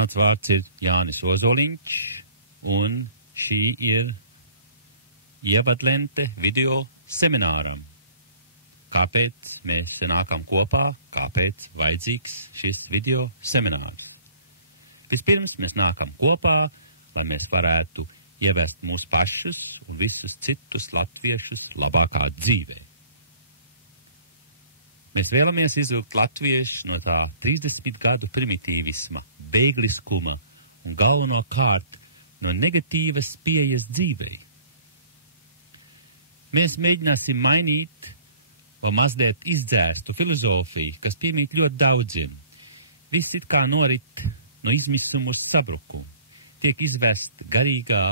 Mans vārds ir Jānis Ozoliņš, un šī ir ievadlente video semināram. Kāpēc mēs nākam kopā, kāpēc vajadzīgs šis video seminārs? Vispirms mēs nākam kopā, lai mēs varētu ievest mūs pašus un visus citus latviešus labākā dzīvē. Mēs vēlamies izvilkt latviešu no tā 30 gadu primitīvisma, bēgliskuma un galvenokārt no negatīvas pieejas dzīvei. Mēs mēģināsim mainīt vai mazliet izdzēstu filozofiju, kas piemīt ļoti daudziem. Viss it kā norit no izmisuma uz sabrukumu. Tiek izvest garīgā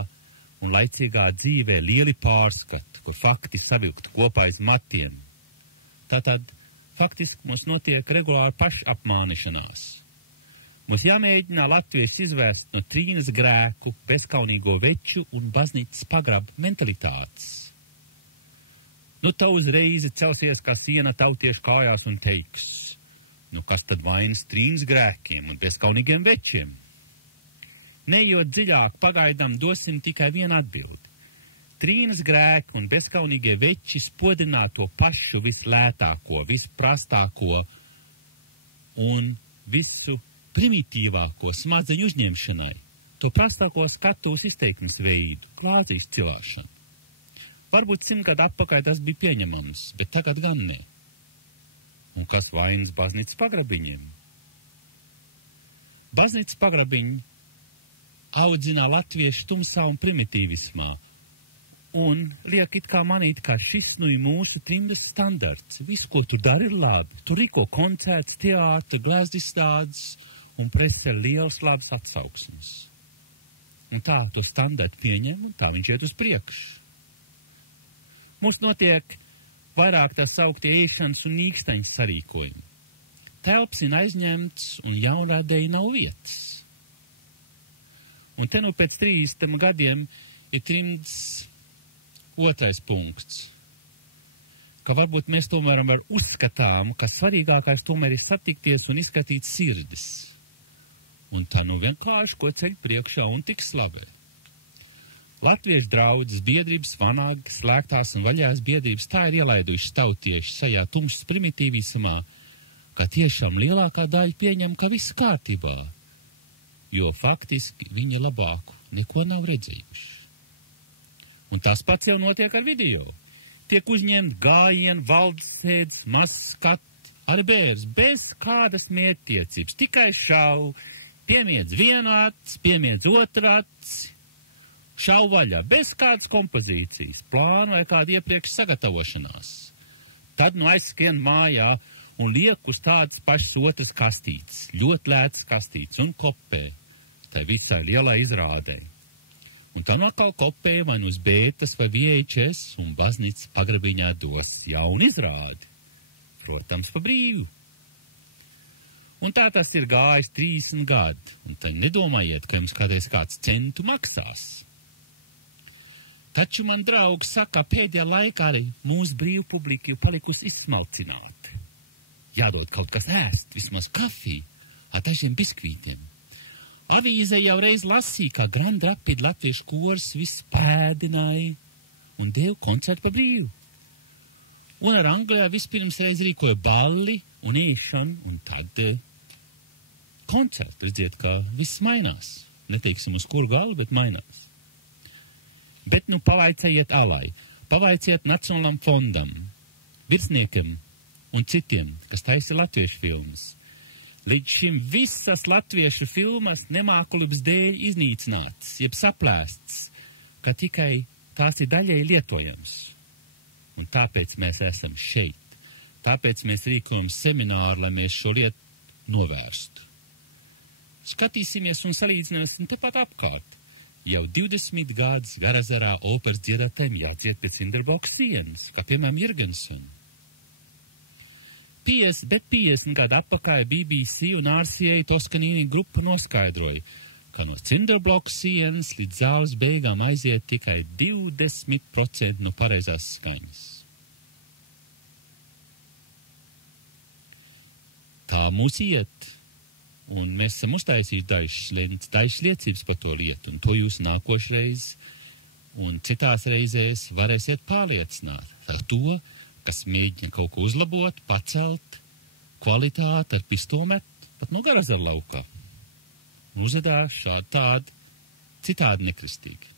un laicīgā dzīvē lieli pārskati, kur fakti savilkt kopā aiz matiem. Tātad faktiski mums notiek regulāri pašapmānišanās. Mums jāmēģina Latvijas izvērst no trīnas grēku, bezkaunīgo veču un baznīcas pagraba mentalitātes. Nu, tā uzreiz celsies kā siena tautiešu kājās un teiks, nu, kas tad vainas trīnas grēkiem un bezkaunīgiem večiem? Neejot dziļāk, pagaidām dosim tikai vienu atbildi. Trīnas grēki un bezkaunīgie veči spodinā to pašu vislētāko, visprastāko un visu primitīvāko smadzeņu uzņemšanai, to prastāko skatuves izteikums veidu, glāzijas cilāšanu. Varbūt 100 gadu atpakaļ tas bija pieņemams, bet tagad gan ne. Un kas vainas baznīcas pagrabiņiem? Baznīcas pagrabiņi audzina latviešu tumsā un primitīvismā, un liek it kā manīt, kā šis nu ir mūsu trimdas standarts. Visu, ko tu dari, ir labi. Tu rīko koncerts, teātri, glezniecības izstādes un presē liels labs atsauksmes. Un tā to standartu pieņem, un tā viņš iet uz priekšu. Mums notiek vairāk tā sauktie ēšanas un nīksteņas sarīkojumi. Telps ir aizņemts un jaunrādēji nav vietas. Un te nu pēc 30 gadiem ir trimdas otrais punkts, ka varbūt mēs tomēr uzskatām, ka svarīgākais tomēr ir satikties un izskatīt sirdis. Un tā nu vienkārši ko ceļ priekšā un tik slavē. Latviešu draudzes, biedrības, vanagi, slēgtās un vaļās biedrības tā ir ielaidušas tautieši šajā tumšas primitīvismā, ka tiešām lielākā daļa pieņem, ka viss kārtībā, jo faktiski viņi labāku neko nav redzējuši. Un tas pats jau notiek ar video. Tiek uzņemt gājienu, valdes sēdes, mazs skats, arī bērns, bez kādas mērķtiecības, tikai šau, piemiedz vienu aci, piemiedz otru aci, šau vaļā, bez kādas kompozīcijas, plānu vai kāda iepriekš sagatavošanās. Tad nu aizskrien mājā un liek uz tādas pašas otras kastītes, ļoti lētas kastītes un kopē, tai visai lielai izrādei. Un tā atkal kopēja vai uz bētas vai VHS un baznīcas pagrabiņā dos jaunu izrādi. Protams, pa brīvu. Un tā tas ir gājis 30 gadi. Un tā nedomājiet, ka jums kādreiz kāds centu maksās. Taču man draugs saka, pēdējā laikā arī mūsu brīvpublika ir palikusi izsmalcināta. Jādod kaut kas ēst, vismaz kafiju, ar dažiem biskvītiem. Avīzē jau reiz lasīja, kā Grand Rapid latviešu kors viss pēdināja un deva koncertu pa brīvu. Un ar Anglijā vispirms reiz rīkoja balli un ēšanu, un tad koncertu. Redziet, kā viss mainās. Neteiksim uz kuru galu, bet mainās. Bet nu pavaicājiet alai, pavaiciet Nacionālam fondam, virsniekam un citiem, kas taisa latviešu filmas. Līdz šim visas latviešu filmas nemākulības dēļ iznīcinātas, jeb saplēstas, ka tikai tās ir daļai lietojams. Un tāpēc mēs esam šeit. Tāpēc mēs rīkojam semināru, lai mēs šo lietu novērstu. Skatīsimies un salīdzināsim tepat apkārt. Jau 20 gadus Garazarā operas dziedātājiem jādzied pēc Cinderbox sienas, kā piemēram Jirgensona. 50 gadu atpakaļ BBC un RCA Toskanīni grupa noskaidroja, ka no Cinderbloka sienas līdz zāles beigām aiziet tikai 20% no pareizās skaņas. Tā mūs iet. Un mēs esam uztaisījuši dažas liecības par to lietu, un to jūs nākošreiz un citās reizēs varēsiet pārliecināt ar to, kas mēģina kaut ko uzlabot, pacelt kvalitāti ar pistometu, pat no garazara laukā. Uzvedās šādi tādi, citādi nekristīgi.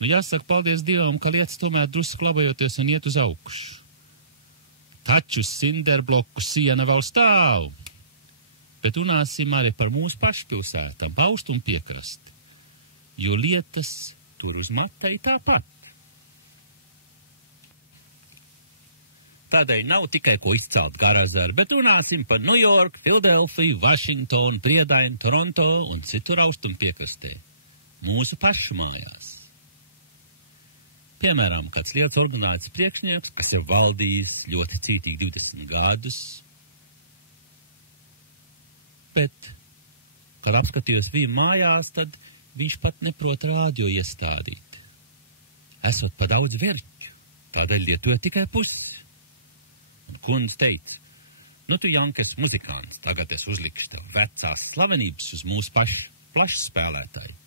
Nu, jāsaka, paldies Dievam, ka lietas tomēr drusku labojoties un iet uz augšu. Taču sinderbloku siena vēl stāv. Bet runāsim arī par mūsu pašu pilsētām, Austrumu piekrasti, jo lietas tur uz matai tāpat. Tādēļ nav tikai ko izcelt Garazaru, bet runāsim par New York, Filadelfiju, Vašingtonu, Priedainu, Toronto un citur Austrumu piekrastē, mūsu pašu mājās. Piemēram, kāds lietas organizācijas priekšnieks, kas ir valdījis ļoti cītīgi 20 gadus, bet, kad apskatījos viņu mājās, tad viņš pat neprot rādio iestādīt. Esot pa daudz verķu, tādēļ lietoja tikai pusi. Un kundze teica, nu tu, Janka, esi muzikants, tagad es uzlikšu tev vecās slavenības uz mūsu pašu plašu spēlētāju.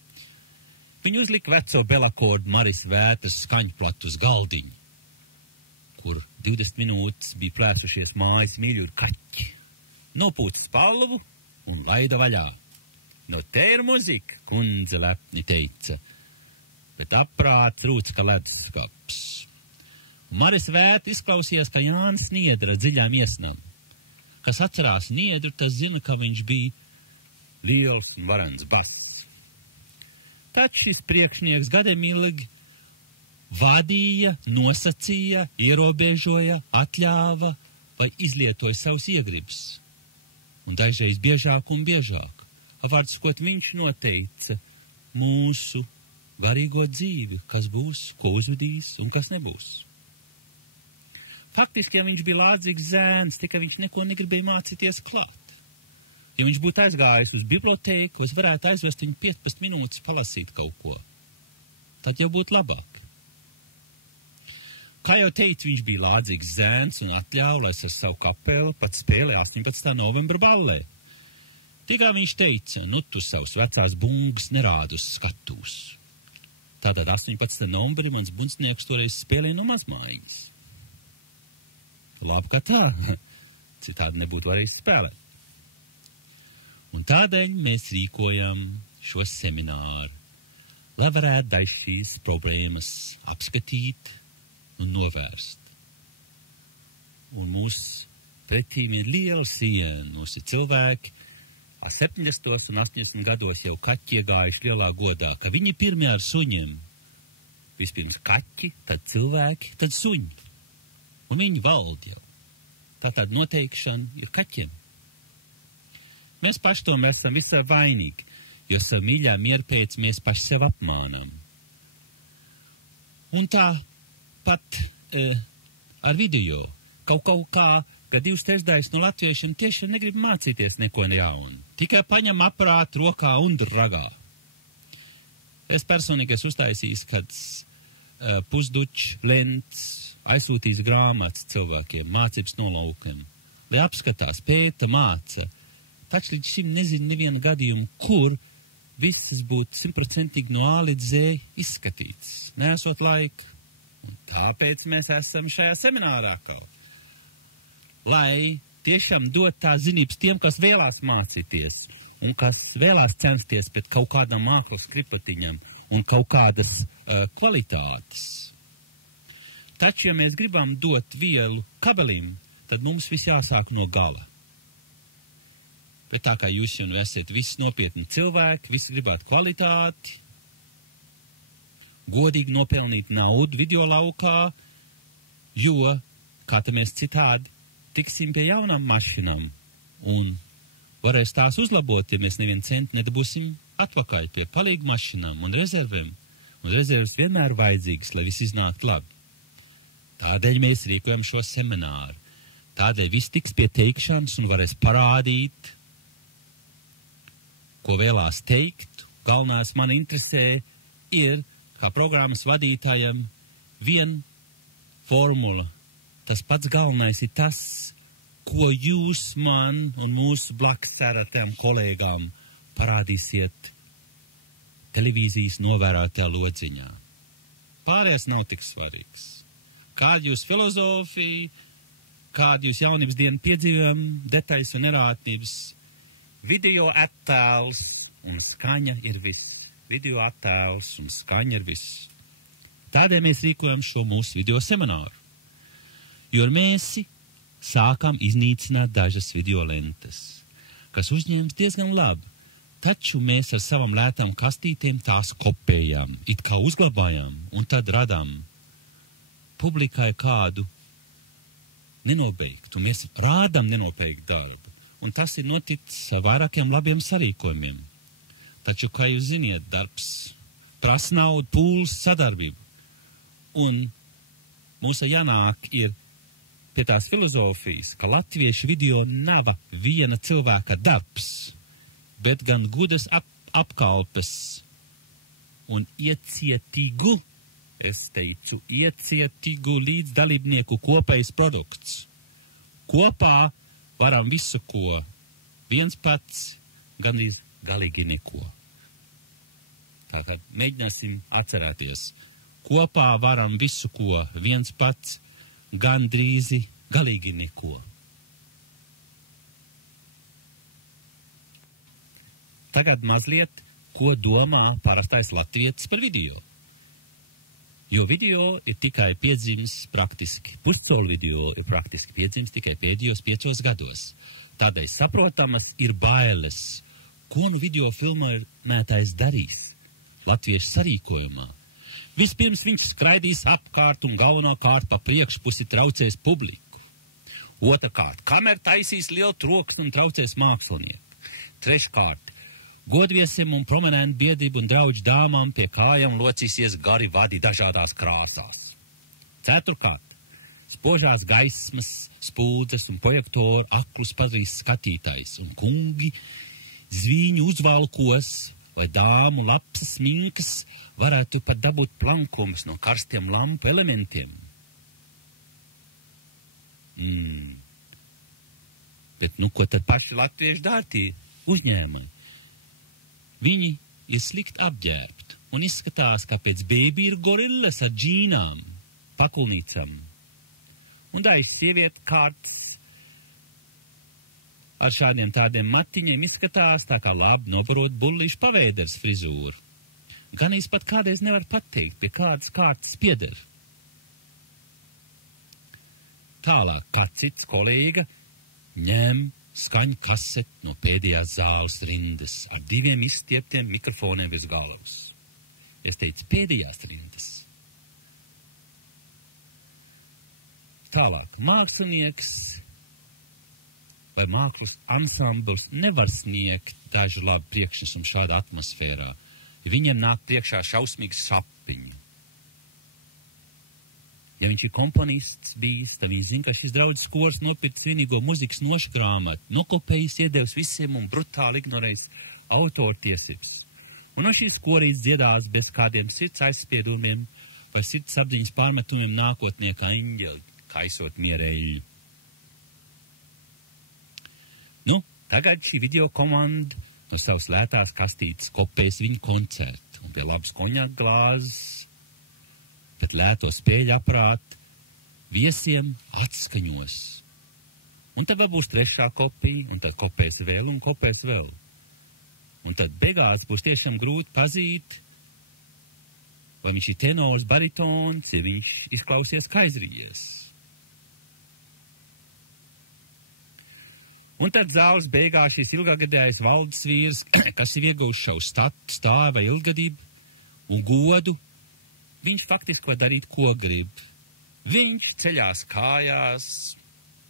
Viņu uzlika veco belakordu Maris Vētras skaņplatu uz galdiņu, kur 20 minūtes bija plēsušies mājas mīļu kaķi. Nopūta spalvu un laida vaļā. No te ir muzika, kundze lepni teica, bet aprāts rūc, ka leduskapis. Maris Vētra izklausījās, ka Jānis Niedra dziļām iesnām. Kas atcerās Niedru, tas zina, ka viņš bija liels un varens bass. Taču šis priekšnieks gadiem ilgi vadīja, nosacīja, ierobežoja, atļāva vai izlietoja savus iegribus. Un dažreiz biežāk un biežāk. Vārdu sakot, viņš noteica mūsu garīgo dzīvi, kas būs, ko uzvedīs un kas nebūs. Faktiski, ja viņš bija lādzīgs zēns, tikai viņš neko negribēja mācīties klāt. Ja viņš būtu aizgājis uz bibliotēku, es varētu aizvest viņu 15 minūtes palasīt kaut ko. Tad jau būtu labāk. Kā jau teicu, viņš bija lādzīgs zēns un atļāvlais ar savu kapelu pat spēlē 18. novembra ballē. Tikā viņš teica, nu tu savus vecās bungas nerādi uz skatūs. Tātad 18. novembrī mans bundznieks toreiz spēlēja no mazmājiņas. Labi, ka tā, citādi nebūtu varējis spēlēt. Un tādēļ mēs rīkojam šo semināru, lai varētu dažas šīs problēmas apskatīt un novērst. Un mūsu pretīm ir liela siena, mūsu cilvēki 70 un 80 gados jau kaķi iegājuši lielā godā, ka viņi pirmie ar suņiem. Vispirms kaķi, tad cilvēki, tad suņi. Un viņi valda jau. Tātad noteikšana ir kaķiem. Mēs paši to mēs esam visai vainīgi, jo savu mīļā mieru pēc mēs paši sev apmānam. Un tā pat ar video. Kaut kā, ka 2/3 no latviešiem tieši negrib mācīties neko jaunu. Tikai paņem aparātu rokā un dragā. Es personīgi esmu uztaisījis, kad pusdučs, lents, aizsūtījis grāmatas cilvēkiem, mācības no laukiem, lai apskatās, pēta, māca. Taču līdz šim nezinu nevienu gadījumu, kur visas būtu 100% no A līdz Z izskatīts, nesot laika. Un tāpēc mēs esam šajā seminārā kaut. Lai tiešām dot tā zinības tiem, kas vēlās mācīties un kas vēlās censties pēc kaut kādam mākslas skriptatiņam un kaut kādas kvalitātes. Taču, ja mēs gribam dot vielu kabelim, tad mums viss jāsāk no gala. Bet tā kā jūs jau esat visi nopietni cilvēki, visi gribētu kvalitāti, godīgi nopelnīt naudu video laukā, jo, kā te mēs citādi, tiksim pie jaunām mašinām un varēs tās uzlabot, ja mēs nevienu centu nedabūsim atpakaļ pie palīgu mašinām un rezervēm. Un rezerves vienmēr vajadzīgas, lai viss iznāktu labi. Tādēļ mēs rīkojam šo semināru. Tādēļ viss tiks pie teikšanas un varēs parādīt, ko vēlās teikt. Galvenais man interesē ir, kā programmas vadītājam, viena formula. Tas pats galvenais ir tas, ko jūs man un mūsu blakus sēdētām kolēgām parādīsiet televīzijas novērotā lodziņā. Pārējais nav tik svarīgs. Kāda jūs filozofija, kāda jūs jaunības dienu piedzīvojam, detaļas un erātības, video attēls un skaņa ir viss. Video attēls un skaņa ir viss. Tādēļ mēs rīkojam šo mūsu video semināru. Jo mēs sākam iznīcināt dažas video lentes, kas uzņēmas diezgan labi, taču mēs ar savam lētām kastītēm tās kopējam, it kā uzglabājam un tad radām publikai kādu nenobeigtu. Mēs rādam nenobeigtu darbu, un tas ir noticis ar vairākiem labiem sarīkojumiem. Taču, kā jūs ziniet, darbs prasa naudu, pūles, sadarbību. Un mums jānāk ir pie tās filozofijas, ka latviešu video nav viena cilvēka darbs, bet gan gudas apkalpes un iecietīgu, es teicu, iecietīgu līdzdalībnieku kopējs produkts. Kopā varam visu ko, viens pats, gandrīz galīgi neko. Tātad mēģināsim atcerēties. Kopā varam visu ko, viens pats, gandrīzi galīgi neko. Tagad mazliet, ko domā parastais latvietis par video. Jo video ir tikai piedzimis praktiski, puscolu video ir praktiski piedzimis tikai pēdējos 5 gados. Tādēļ saprotamas ir bailes, ko nu video filmētājs darīs latviešu sarīkojumā. Vispirms viņš skraidīs apkārt un galvenokārt pa priekšpusi traucēs publiku. Otrkārt, kamera taisīs lielu troksni un traucēs mākslinieku. Treškārt, godviesiem un prominentu biedrību un draugu dāmām pie kājām locīsies gari vadi dažādās krāsās. Ceturkārt, spožās gaismas, spūdzes un projektoru aklus padarīs skatītājs un kungi zvīņu uzvalkos vai dāmu lapsas sminkas varētu pat dabūt plankumus no karstiem lampu elementiem. Bet nu, ko tad paši latvieši dārtī uzņēmumi? Viņi ir slikti apģērbti un izskatās, kā pēc bēbī ir gorillas ar džīnām, pakulnīcam. Un dājas sievieti kārtas ar šādiem tādiem matiņiem izskatās tā kā labi nobarot bullīšu paveiders frizūru. Gan pat kādreiz nevar pateikt, pie kādas kārtas pieder. Tālāk, kā cits kolēga ņem skaņu kaseti no pēdējās zāles rindas ar 2 izstieptiem mikrofoniem virs galvas. Es teicu, pēdējās rindas. Tālāk, mākslinieks vai mākslas ansambls nevar sniegt dažu labu priekšnesumu šādā atmosfērā. Viņiem nāk priekšā šausmīgi sapņi. Ja viņš ir komponists bijis, tad viņš zina, ka šis draudzes kors nopirkt svinīgo muzikas nošgrāmatu, nokopējis, iedevis visiem un brutāli ignorējis autortiesības. Un no šīs korīs dziedās bez kādiem sirds aizspiedumiem vai sirds apziņas pārmetumiem nākotnie kā eņģeli, kaisot mierēļu. Nu, tagad šī video komanda no savas lētās kastītes kopēs viņu koncertu un pie labas konjaka glāzes, bet lēto spēļu aprātu viesiem atskaņos. Un tad būs 3. kopija, un tad kopēs vēl un kopēs vēl. Un tad beigās būs tiešām grūti pazīt, vai viņš ir tenors, baritons, ja viņš izklausies kā aizrījies. Un tad zāles beigās šis ilggadējais valdes vīrs, kas ir ieguvis šo stāvu vai ilgadību un godu, viņš faktiski var darīt, ko grib. Viņš ceļās kājās,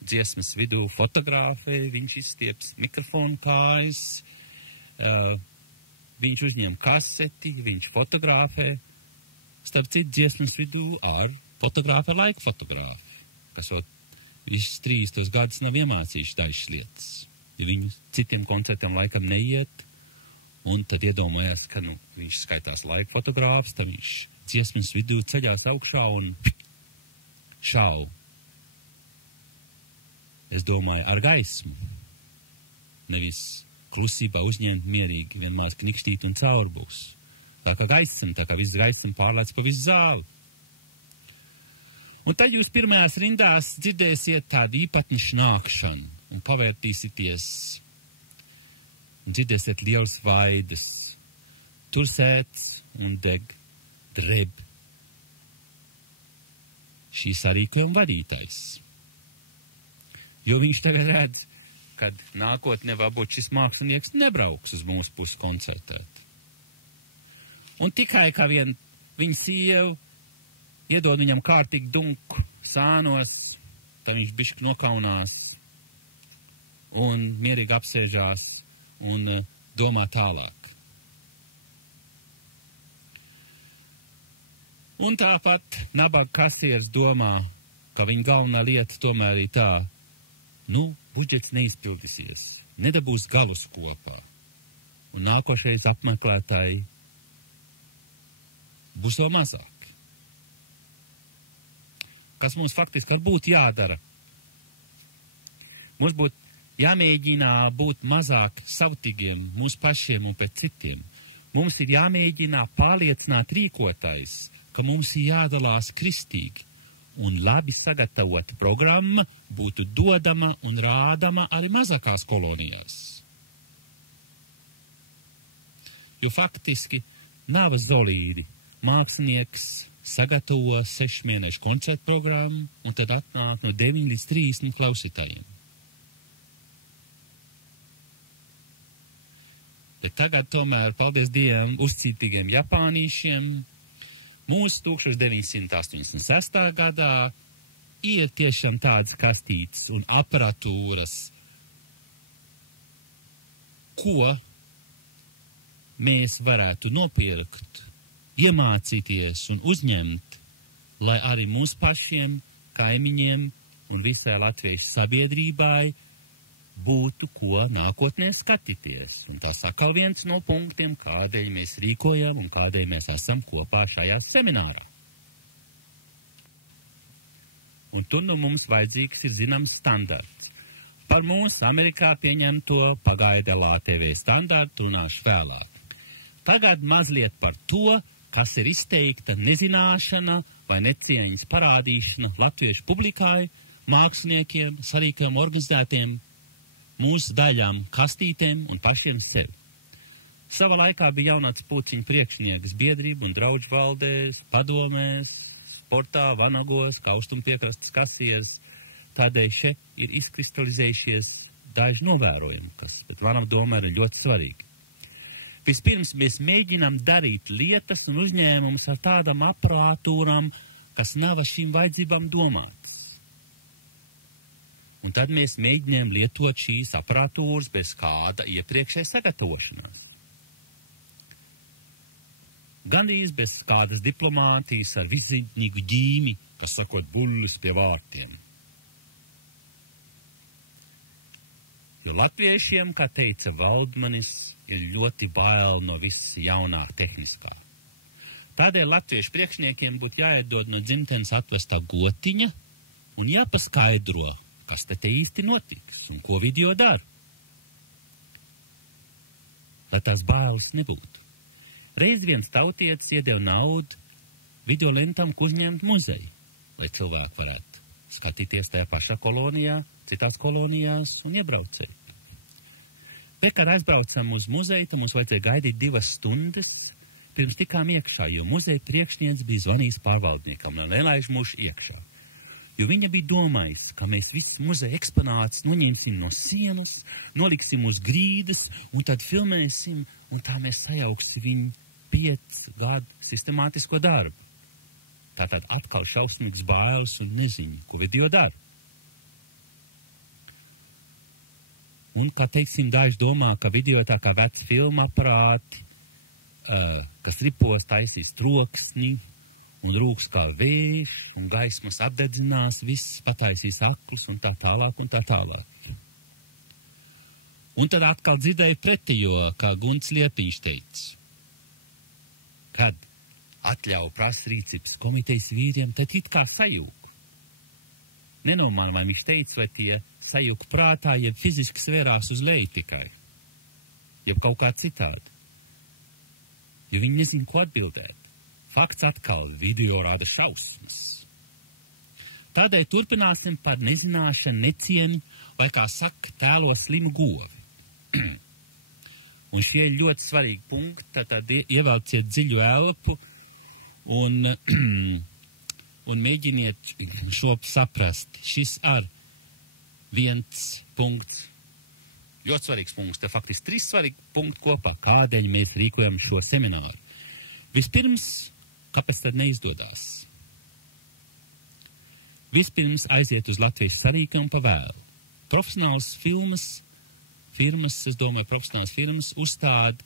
dziesmas vidū fotografē, viņš izstieps mikrofonu kājas, viņš uzņem kaseti, viņš fotografē, starp citu dziesmas vidū ar fotogrāfu, ar laika fotogrāfu, kas vēl visus 30 gadus nav iemācījuši dažas lietas. Ja viņu citiem koncertiem laikam neiet, un tad iedomājās, ka viņš skaitās laika fotogrāfs, tad viņš dziesmas vidū ceļās augšā un šau. es domāju, ar gaismu. Nevis klusībā uzņemt mierīgi, vienmēr knikštīt un caurbūs. Tā kā gaisam, tā kā viss gaisam pārlēc pa visu zāli. Un tad jūs pirmajās rindās dzirdēsiet tādu īpatņu šnākšanu un pavērtīsities un dzirdēsiet liels vaidas. Tur sēdz un deg dreb šī sarīkojuma vadītājs. Jo viņš tagad redz, kad nākotnē varbūt šis mākslinieks nebrauks uz mūsu pusi koncertēt. Un tikai kā viņa sieva iedod viņam kārtīgi dunku sānos, tad viņš bišķi nokaunās un mierīgi apsēžās un domā tālāk. Un tāpat nabaga kasieris domā, ka viņa galvenā lieta tomēr ir tā, budžets neizpildīsies, nedabūs galus kopā. Un nākošais apmeklētāji būs vēl mazāk. Kas mums faktiski būtu jādara? Mums būtu jāmēģina būt mazāk savtīgiem mūsu pašiem un pēc citiem. Mums ir jāmēģina pārliecināt rīkotājs, ka mums ir jādalās kristīgi. Un labi sagatavota programma būtu dodama un rādama arī mazākās kolonijās. Jo faktiski Nava Zolīdi mākslinieks sagatavo 6 mēnešu koncertu programmu un tad atnāk no 9 līdz 30 klausītājiem. Bet tagad tomēr, paldies Dievam, uzcītīgiem japānīšiem, mūsu 1986. gadā ir tiešām tādas kastītes un aparatūras, ko mēs varētu nopirkt, iemācīties un uzņemt, lai arī mūsu pašiem, kaimiņiem un visai latviešu sabiedrībai būtu ko nākotnē skatīties. Un tas atkal viens no punktiem, kādēļ mēs rīkojam un kādēļ mēs esam kopā šajā seminārā. Un tur mums vajadzīgs ir zināms standarts. Par mūsu Amerikā pieņemto pagaida LATV standartu runāšu vēlāk. Tagad mazliet par to, kas ir izteikta nezināšana vai necieņas parādīšana latviešu publikai, māksliniekiem, sarīkiem, organizētiem, mūsu daļām, kastītēm un pašiem sev. Sava laikā bija jaunāts pulciņu priekšnieks biedrību un draudžu valdēs, padomēs, sportā, vanagos, kaustumpriekrastes kasieres. Tādēļ šeit ir izkristalizējušies daži novērojumi, kas, bet manam domā, ir ļoti svarīgi. Vispirms mēs mēģinām darīt lietas un uzņēmumus ar tādām aparatūrām, kas nav šīm vajadzībām domātas. Un tad mēs mēģinām lietot šīs aparatūras bez kāda iepriekšēja sagatavošanās. Gandrīz bez kādas diplomātijas ar vizītnieku ģīmi, kas sakot bullis pie vārtiem. Jo latviešiem, kā teica Valdmanis, ir ļoti bail no viss jaunā tehniskā. Tādēļ latviešu priekšniekiem būtu jāiedod no dzimtenes atvestā gotiņa un jāpaskaidro, kas te īsti notiks un ko video dara. Lai tās bailes nebūtu. Reiz viens tautietis iedeva naudu videolentam, ko uzņemt muzeju, lai cilvēki varētu skatīties tajā pašā kolonijā, citās kolonijās un iebraucēt. Bet, kad aizbraucam uz muzeju, tad mums vajadzēja gaidīt 2 stundas, pirms tikām iekšā, jo muzeja priekšnieks bija zvanījis pārvaldniekam, lai nelaiž mūs iekšā. Jo viņa bija domājis, ka mēs visus muzeja eksponātus noņemsim no sienas, noliksim uz grīdas, un tad filmēsim, un tā mēs sajauksim viņu 5 gadu sistemātisko darbu. Tātad atkal šausmīgs bailes un neziņa, ko video dara. Un, kā teiksim, daži domā, ka video tā kā veci filma aparāti, kas ripos taisīs troksni, un rūks kā vējš, un gaismas apdedzinās, viss pataisīs aklus un tā tālāk un tā tālāk. Un tad atkal dzirdēju pretējo, kā Gunts Liepiņš teica, kad atļauj prasa rīcības komitejas vīriem, tad it kā sajūg. Nenomāli, vai viņš teica, vai tie sajuka prātā, jeb fiziski svērās uz leju tikai, jeb kaut kā citādi. Jo viņi nezin, ko atbildēt. Fakts atkal, video rāda šausmas. Tādēļ turpināsim par nezināšanu, necieņu, vai, kā saka, tēlo slimu govi. Un šie ir ļoti svarīgi punkti, tad ievelciet dziļu elpu un mēģiniet šo saprast. Šis ar viens punkts, ļoti svarīgs punkts, te faktiski 3 svarīgi punkti kopā, kādēļ mēs rīkojam šo semināru. Vispirms, kāpēc tad neizdodas? Vispirms aiziet uz Latvijas sarīkumu pa vēlu. Profesionāls firmas, es domāju, profesionāls firmas uzstāda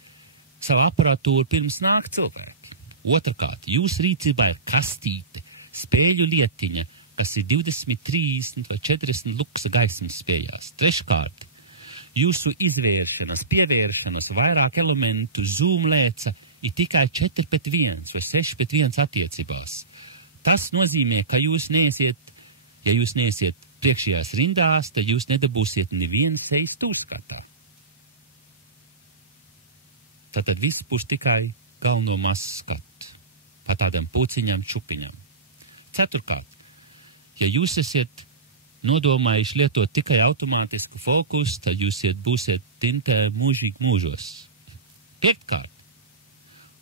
savu aparatūru pirms nāk cilvēki. Otrakārt, jūsu rīcībā ir kastīte, spēļu lietiņa, kas ir 20, 30 vai 40 luksa gaismas spējās. Treškārt, jūsu izvēršanas, pievēršanas, vairāk elementu zūmlēca ir tikai 4:1 vai 6:1 attiecībās. Tas nozīmē, ka jūs neesiet, ja jūs neesiet priekšējās rindās, tad jūs nedabūsiet nevienu sejas tūskatā. Tātad viss būs tikai galveno masu skatu, pa tādam puciņam, čupiņam. Ceturkārt, ja jūs esiet nodomājuši lietot tikai automātisku fokusu, tad jūs būsiet tintē mūžīgi mūžos. Piektkārt,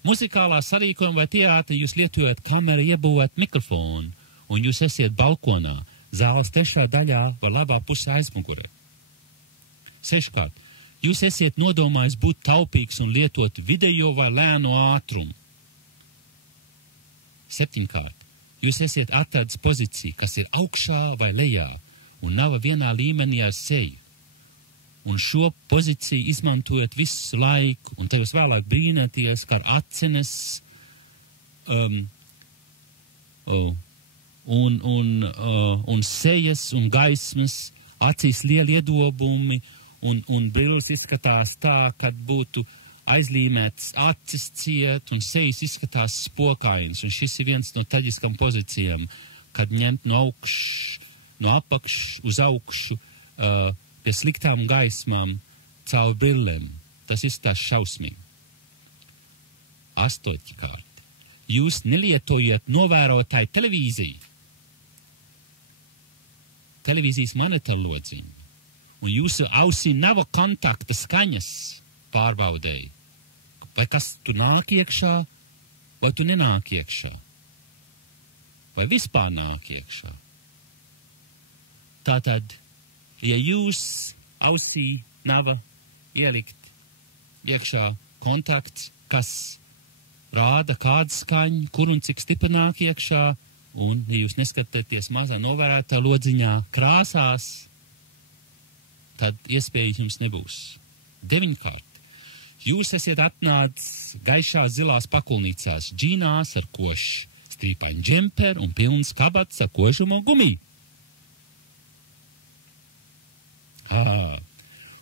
muzikālā sarīkojuma vai teātrī jūs lietojat kameru, iebūvēt mikrofonu, un jūs esiet balkonā, zāles 3. daļā vai labā pusē aizmugurē. Seškārt, jūs esiet nodomājis būt taupīgs un lietot video vai lēnu ātrumu. Septiņkārt, jūs esiet atradis pozīciju, kas ir augšā vai lejā, un nav vienā līmenī ar seju. Un šo pozīciju izmantojot visu laiku, un tev vēlāk brīnāties, ka ar acenes un sejas un gaismas, acīs lieli iedobumi, un brilles izskatās tā, kad būtu aizlīmēts acis ciet, un sejas izskatās spokainas. Un šis ir viens no taģiskām pozīcijām, kad ņemt no apakš uz augšu pie sliktām gaismām caur brillēm. Tas izskatās šausmīgi. Astoņkārt, jūs nelietojat novērotāju televīziju. Televīzijas monitorlodziņu. Un jūsu ausī nav kontakta skaņas pārbaudēji. Vai kas tu nāk iekšā, vai tu nenāk iekšā? Vai vispār nāk iekšā? Tātad, ja jūs ausī nav ielikt iekšā kontakts, kas rāda kādu skaņu, kur un cik stipri nāk iekšā, un, ja jūs neskatāties mazā novērētā lodziņā krāsās, tad iespējas jums nebūs. 9. Jūs esiet atnācis gaišās zilās pakulnīcās, džīnās ar košu strīpaņu džemperu un pilns kabats ar kožumu gumiju.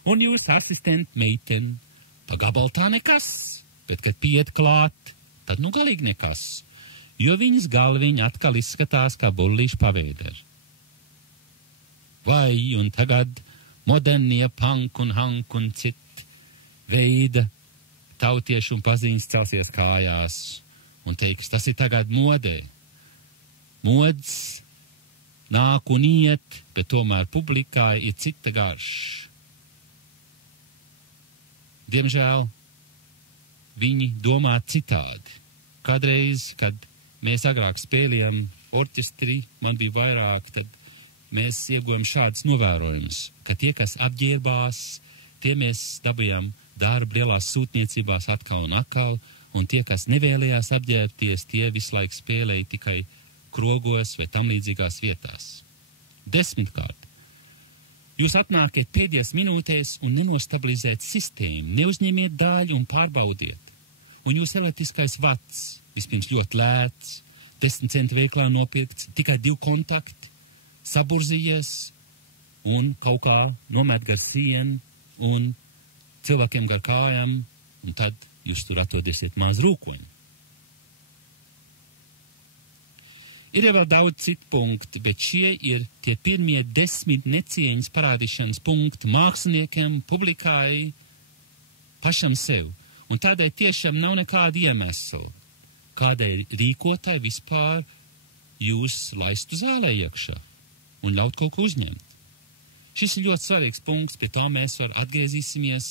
Un jūs asistenti meiteni, pa gabaltā nekas, bet, kad piet klāt, tad nu galīgi nekas, jo viņas galviņi atkal izskatās kā bullīšu paveideri. Vai, un tagad modernie punk un hank un cit veida tautieši un paziņas celsies kājās un teiks, tas ir tagad modē. Mods nāk un iet, bet tomēr publikā ir cita garš. Diemžēl viņi domā citādi. Kādreiz, kad mēs agrāk spēlējām orķestri, man bija vairāk, tad mēs ieguvām šādus novērojumus, ka tie, kas apģērbās, tie mēs dabījām darbu lielās sūtniecībās atkal un atkal, un tie, kas nevēlējās apģērbties, tie visu laiku spēlēja tikai krogos vai tam līdzīgās vietās. 10. Jūs atnākiet pēdējās minūtēs un nenostabilizēt sistēmu, neuzņemiet daļu un pārbaudiet. Un jūs elektriskais vats, vispirms ļoti lēts, 10 centi veiklā nopirkts, tikai 2 kontakti, saburzījies un kaut kā nomet gar sienu un cilvēkiem gar kājām, un tad jūs tur atrodīsiet maz rūkoņu. Ir jau vēl daudz citu punktu, bet šie ir tie pirmie 10 necieņas parādīšanas punkti māksliniekiem, publikai, pašam sev. Un tādēļ tiešām nav nekāda iemesla, kādēļ rīkotāji vispār jūs laistu zālē iekšā un ļaut kaut ko uzņemt. Šis ir ļoti svarīgs punkts, pie tā mēs atgriezīsimies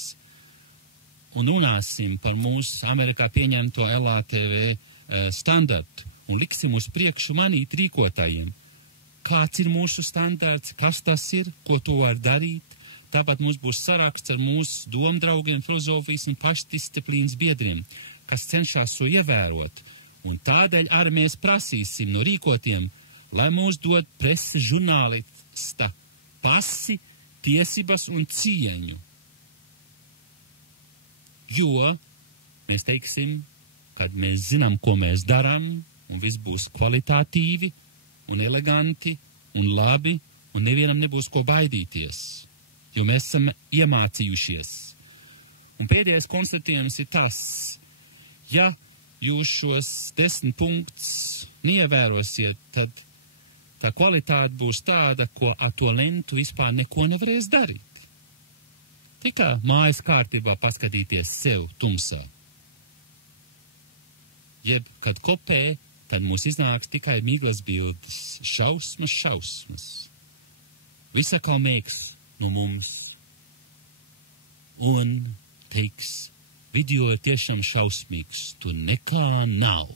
un runāsim par mūsu Amerikā pieņemto LATV standartu un liksim uz priekšu manīt rīkotājiem. Kāds ir mūsu standarts, kas tas ir, ko to var darīt. Tāpat mums būs saraksts ar mūsu domdraugiem, filozofijas un pašdisciplīnas biedriem, kas cenšas to ievērot. Un tādēļ arī mēs prasīsim no rīkotiem, lai mūs dod preses žurnālista pasi, tiesības un cieņu. Jo mēs teiksim, kad mēs zinām, ko mēs darām, un viss būs kvalitatīvi un eleganti un labi, un nevienam nebūs ko baidīties, jo mēs esam iemācījušies. Un pēdējais konstatējums ir tas, ja jūs šos 10 punktus neievērosiet, tad tā kvalitāte būs tāda, ko ar to lentu vispār neko nevarēs darīt. Tikai mājas kārtībā paskatīties sev tumsā. Jeb, kad kopē, tad mums iznāks tikai miglas bildes, šausmas. Visa kā mēks no mums. Un teiks, video ir tiešām šausmīgs, tur nekā nav.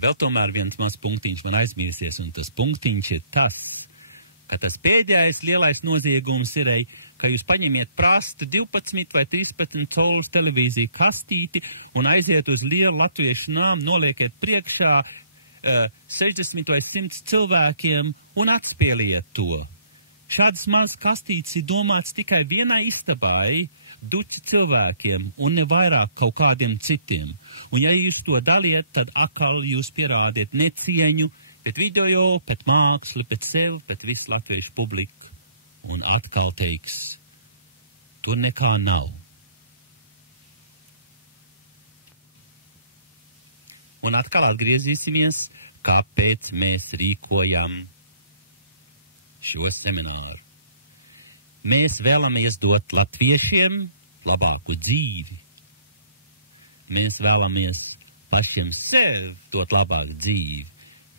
Vēl tomēr viens mazs punktiņš man aizmirsies, un tas punktiņš ir tas, ka tas pēdējais lielais noziegums ir, ka jūs paņemiet prastu 12 vai 13 colus televīziju kastīti un aiziet uz lielu latviešu nāmu, noliekiet priekšā 60 vai 100 cilvēkiem un atspēliet to. Šādas mazas kastītes ir domāts tikai vienai istabai, duķi cilvēkiem un ne vairāk kaut kādiem citiem. Un ja jūs to daliet, tad atkal jūs pierādiet necieņu pret video, pret mākslu, pret sevi, pret visu latviešu publiku. Un atkal teiks, tur nekā nav. Un atkal atgriezīsimies, kāpēc mēs rīkojam šo semināru. Mēs vēlamies dot latviešiem labāku dzīvi. Mēs vēlamies pašiem sev dot labāku dzīvi.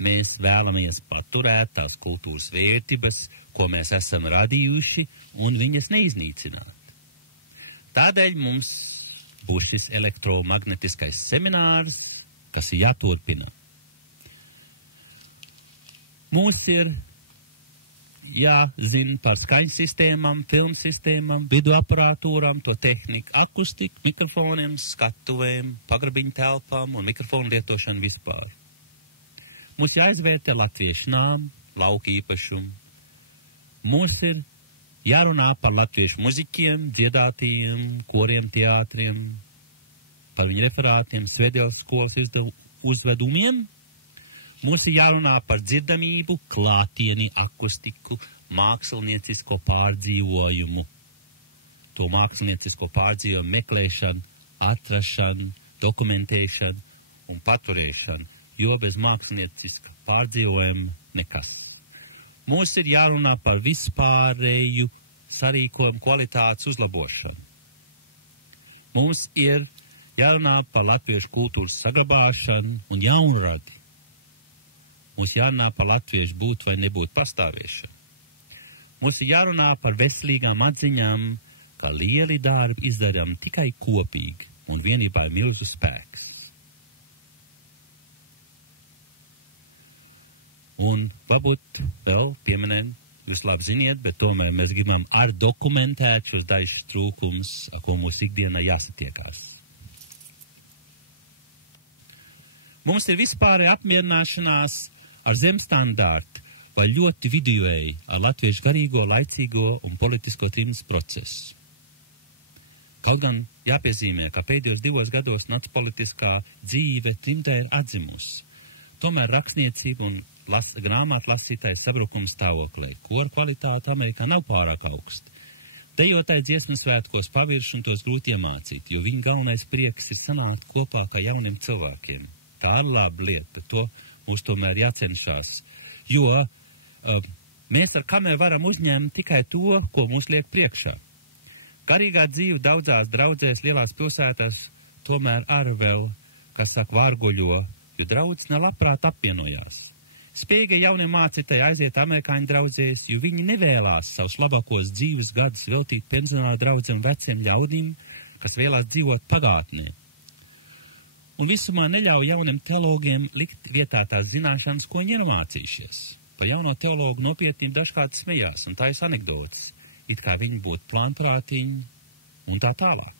Mēs vēlamies paturēt tās kultūras vērtības, ko mēs esam radījuši, un viņas neiznīcināt. Tādēļ mums būs šis elektromagnetiskais seminārs, kas ir jāturpina. Mums ir jāzina par skaņas sistēmām, filmu sistēmām, videoaparātūrām, to tehniku, akustiku, mikrofoniem, skatuvēm, pagrabiņu telpām un mikrofonu lietošanu vispār. Mums jāizvērtē latviešu nāmu, lauku īpašumu. Mums ir jārunā par latviešu muziķiem, dziedātājiem, koriem, teātriem, par viņu referātiem, svētdienas skolas uzvedumiem. Mums ir jārunā par dzirdamību, klātieni, akustiku, māksliniecisko pārdzīvojumu. To māksliniecisko pārdzīvojumu meklēšanu, atrašanu, dokumentēšanu un paturēšanu, jo bez mākslinieciska pārdzīvojuma nekas. Mums ir jārunā par vispārēju sarīkojumu kvalitātes uzlabošanu. Mums ir jārunā par latviešu kultūras saglabāšanu un jaunradi. Mums jārunā par latviešu būt vai nebūt pastāvēšanu. Mums ir jārunā par veselīgām atziņām, ka lieli darbi izdarām tikai kopīgi un vienībā ir milzu spēks. Un varbūt vēl pieminēt, jūs labi ziniet, bet tomēr mēs gribam ar dokumentēt šos dažus trūkumus, ar ko mums ikdienā jāsatiekās. Mums ir vispārēja apmierināšanās ar zemstandārtu vai ļoti vidēji ar latviešu garīgo, laicīgo un politisko trījums procesu. Kaut gan jāpiezīmē, ka pēdējos 2 gados nacionālpolitiskā dzīve trimdē ir atzimusi. Tomēr rakstniecība un grāmatu lasītājs sabrukuma stāvoklī, kora kvalitāte Amerikā nav pārāk augsta. Dejotāji dziesmas svētkos pavirš un tos grūti iemācīt, jo viņa galvenais prieks ir sanākt kopā kā jauniem cilvēkiem. Tā ir laba lieta, bet to mums tomēr jācenšās. Jo mēs ar kamēr varam uzņemt tikai to, ko mums liek priekšā. Garīgā dzīve daudzās draudzēs lielās pilsētās tomēr ar vēl, kas saka, vārguļo, jo draudzes nelabprāt apvienojās. Spējīga jaunie mācītāji aiziet amerikāņu draudzēs, jo viņi nevēlās savus labākos dzīves gadus veltīt pensionāru draudzēm un veciem ļaudīm, kas vēlās dzīvot pagātnē. Un visumā neļauj jauniem teologiem likt vietā tās zināšanas, ko viņi ir mācījušies. Pa jauno teologu nopietni dažkārt smējās, un tā ir anekdotas, it kā viņi būtu plānprātiņi un tā tālāk.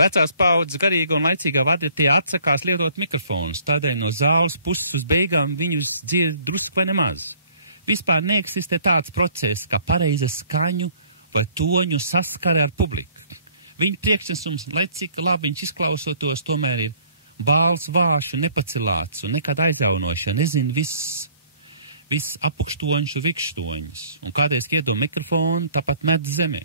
Vecās paudzes garīga un laicīgā vadītāja atsakās lietot mikrofonus, tādēļ no zāles puses uz beigām viņus dzied drusku vai nemaz. Vispār neeksistē tāds process, kā pareiza skaņu vai toņu saskare ar publiku. Viņa priekšnesums, lai cik labi viņš izklausotos, tomēr ir bāls, vāši, nepacilāts un nekad aizjaunoši, nezinu viss apakštoņš un vikštoņus. Un kādreiz iedod mikrofonu, tāpat met zemē.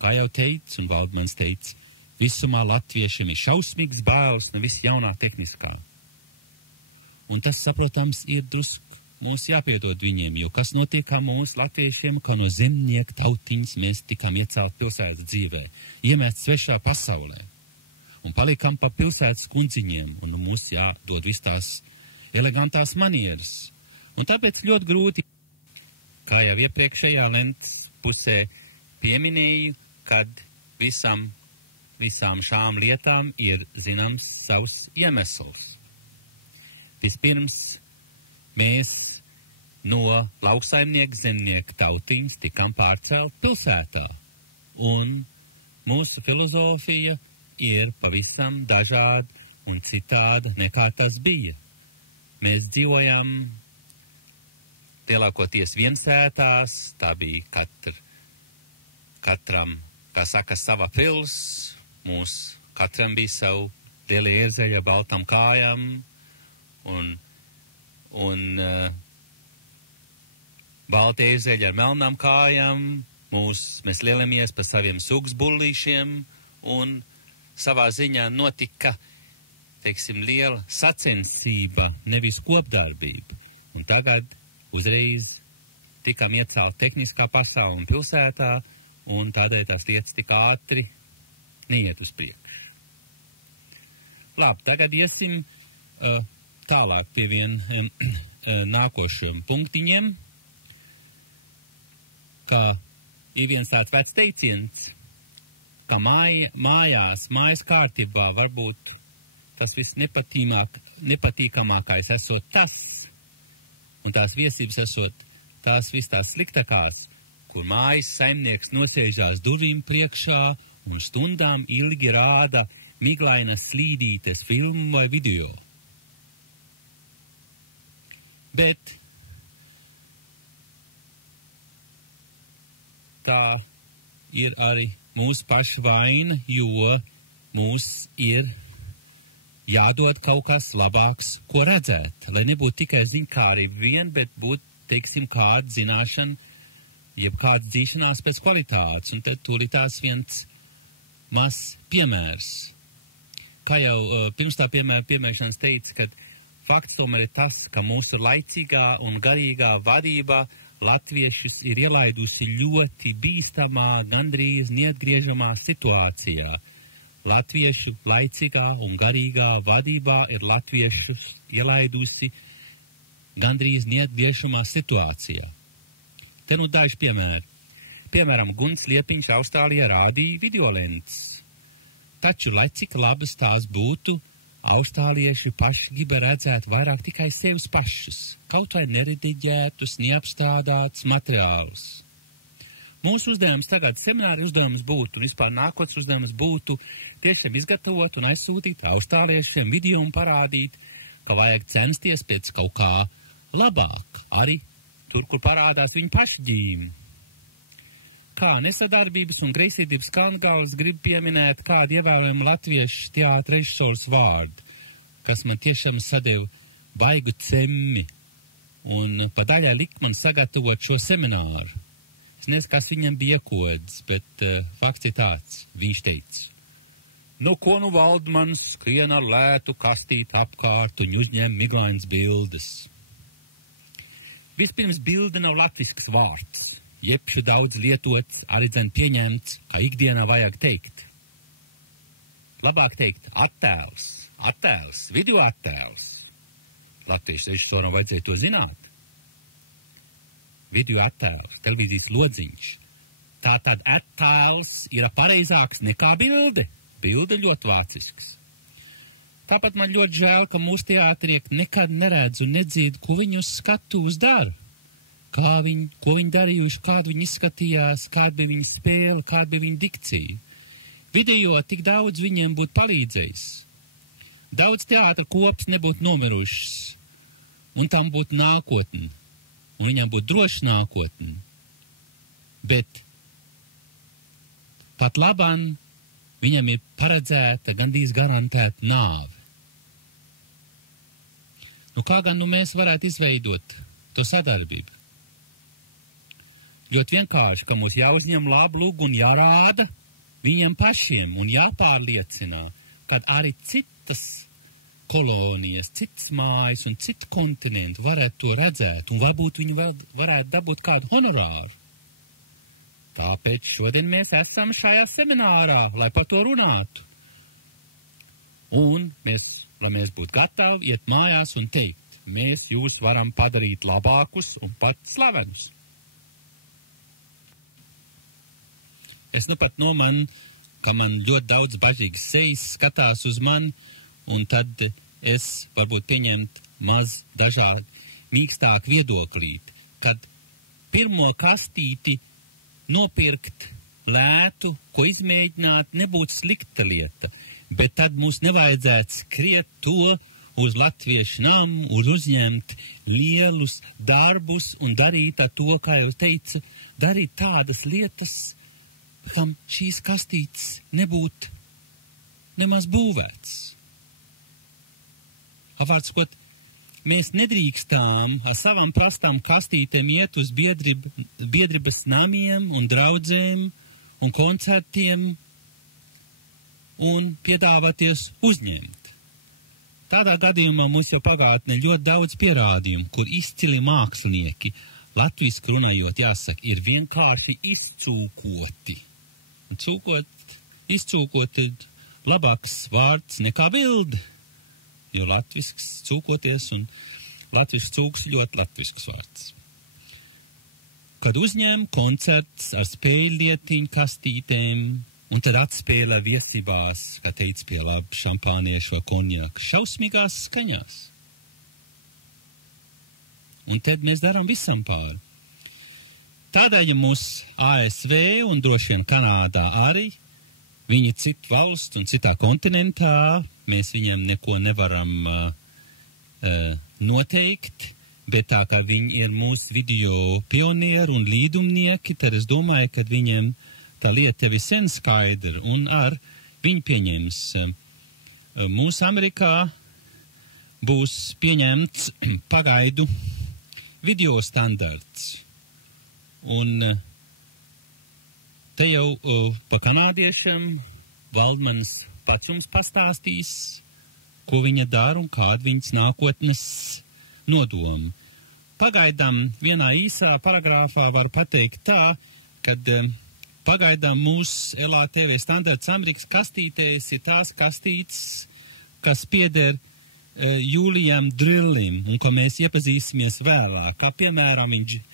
Kā jau teica, un Valdmans teica, visumā latviešiem ir šausmīgs bailes no viss jaunā tehniskā. Un tas, saprotams, ir drusku mums jāpiedod viņiem, jo kas notiek kā mūsu latviešiem, kā no zemnieku tautiņas mēs tikām iecelt pilsētas dzīvē, iemest svešā pasaulē. Un palikām pa pilsētas kundziņiem, un mums jādod viss tās elegantās manieres. Un tāpēc ļoti grūti, kā jau iepriekšējā lentes pusē pieminēju, kad visām šām lietām ir zināms savs iemesls. Vispirms mēs no lauksaimnieku zemnieku tautiņas tikām pārcelt pilsētā, un mūsu filozofija ir pavisam dažāda un citāda nekā tas bija. Mēs dzīvojam lielākoties viensētās, tā bija katram, kā saka, sava pils, katram bija savu liela iezeļa baltam kājām, un balta iezeļa ar melnām kājām, mēs lielamies par saviem sugas bullīšiem, un savā ziņā notika, teiksim, liela sacensība, nevis kopdarbība. Un tagad uzreiz tikām iecelt tehniskā pasaule un pilsētā, un tādēļ tās lietas tik ātri neiet uz priekšu. Labi, tagad iesim tālāk pie nākošiem punktiņiem, ka ir viens tāds vecs teiciens, ka mājas kārtībā varbūt tas viss nepatīkamākais esot tas, un tās viesības esot tās viss tās sliktākās, kur mājas saimnieks nosēžās durvīm priekšā un stundām ilgi rāda miglainas slīdītes filmu vai video. Bet tā ir arī mūsu paša vaina, jo mums ir jādod kaut kas labāks, ko redzēt, lai nebūtu tikai ziņkārība vien, bet būtu, teiksim, kāda zināšana, jeb kāda dzīšanās pēc kvalitātes, un tad tūlītās viens mazs piemērs. Kā jau pirms tā piemēršanas teica, ka fakts tomēr ir tas, ka mūsu laicīgā un garīgā vadībā latviešus ir ielaidusi ļoti bīstamā, gandrīz neatgriežamā situācijā. Latviešu laicīgā un garīgā vadībā ir latviešus ielaidusi gandrīz neatgriežamā situācijā. Te nu daži piemēri. Piemēram, Guns Liepiņš Austrālijā rādīja videolentes. Taču, lai cik labas tās būtu, austrālieši paši grib redzēt vairāk tikai sevis pašus, kaut vai nerediģētus, neapstrādātus materiālus. Mūsu uzdevums tagad, semināri uzdevums būtu, un vispār nākotnes uzdevums būtu tiešām izgatavot un aizsūtīt austrāliešiem video un parādīt, ka vajag censties pēc kaut kā labāk, arī tur, kur parādās viņu pašu ģīmi. Kā nesadarbības un greizsirdības skandāls grib pieminēt kādu ievērojumu latviešu teātra režisors vārdu, kas man tiešām sadeva baigu cemmi. un pa daļai likt man sagatavot šo semināru. Es nezinu, kas viņam bija iekods, bet fakts ir tāds. Viņš teica, nu, ko nu Valdmans skrien ar lētu kastīti apkārt un uzņem miglainas bildes. Vispirms bilde nav latvisks vārds, jebšu daudz lietots, arī dzen pieņemts, kā ikdienā vajag teikt. Labāk teikt attēls, video attēls. Latviešu režisoram vajadzēja to zināt. Video attēls, televīzijas lodziņš. Tātad attēls ir pareizāks nekā bilde. Bilde ļoti vācisks. Tāpat man ļoti žēl, ka mūsu teātrieki nekad neredz un nedzird, ko viņi uz skatuves dara. Ko viņi darījuši, kādu viņi izskatījās, kāda bija viņa spēle, kāda bija viņa dikcija. Video tik daudz viņiem būtu palīdzējis. Daudz teātra kops nebūtu nomirušas, un tam būtu nākotne, un viņam būtu droši nākotne. Bet pat labam viņam ir paredzēta, gandrīz garantēta nāve. Nu, kā gan mēs varētu izveidot to sadarbību? Ļoti vienkārši, ka mums jāuzņem labu lūgu un jārāda viņiem pašiem un jāpārliecinā, kad arī citas kolonijas, citas mājas un citi kontinenti varētu to redzēt, un varbūt viņi varētu dabūt kādu honorāru. Tāpēc šodien mēs esam šajā seminārā, lai par to runātu. Un lai mēs būtu gatavi iet mājās un teikt, mēs jūs varam padarīt labākus un pat slavenus. Es nepat nomanu, ka man ļoti daudz bažīgas sejas skatās uz mani, un tad es varbūt pieņemt maz dažādi mīkstāku viedoklīti, kad pirmo kastīti nopirkt lētu, ko izmēģināt, nebūtu slikta lieta, bet tad mums nevajadzētu skriet to uz latviešu namu, uzņemt lielus darbus un darīt ar to, kā jau teicu, darīt tādas lietas, kam šīs kastītes nebūtu nemaz būvēts. Vārdsakot, mēs nedrīkstām ar savām prastām kastītēm iet uz biedrības namiem un draudzēm un koncertiem un piedāvāties uzņemt. Tādā gadījumā mums jau pagātnē ļoti daudz pierādījumu, kur izcili mākslinieki, latviski runājot, jāsaka, ir vienkārši izcūkoti. Un izcūkot ir labāks vārds nekā bilde, jo latvisks cūkoties un latvisks cūks ļoti latvisks vārds. Kad uzņem koncerts ar spēļlietiņu kastītēm, un tad atspēlē viesībās, kā teica, pie labi šampāniešu vai konjaka, šausmīgās skaņās. Un tad mēs darām visam pāri. Tādēļ, ja mūs ASV un droši vien Kanādā arī, viņi citu valstu un citā kontinentā, mēs viņiem neko nevaram noteikt, bet tā kā viņi ir mūsu video pionieri un līdumnieki, tad es domāju, ka viņiem tā lieta jau ir sen skaidra, un viņi pieņems. Mūsu Amerikā būs pieņemts pagaidu video standarts. Un te jau pa kanādiešam Valdmans pats jums pastāstīs, ko viņa dara un kāda viņas nākotnes nodoma. Pagaidām vienā īsā paragrāfā var pateikt tā, kad pagaidām mūsu LATV standarts Amerikas kastītēs ir tās kastītes, kas pieder Jūlijam Drillim, un ka mēs iepazīsimies vēlāk, kā piemēram viņa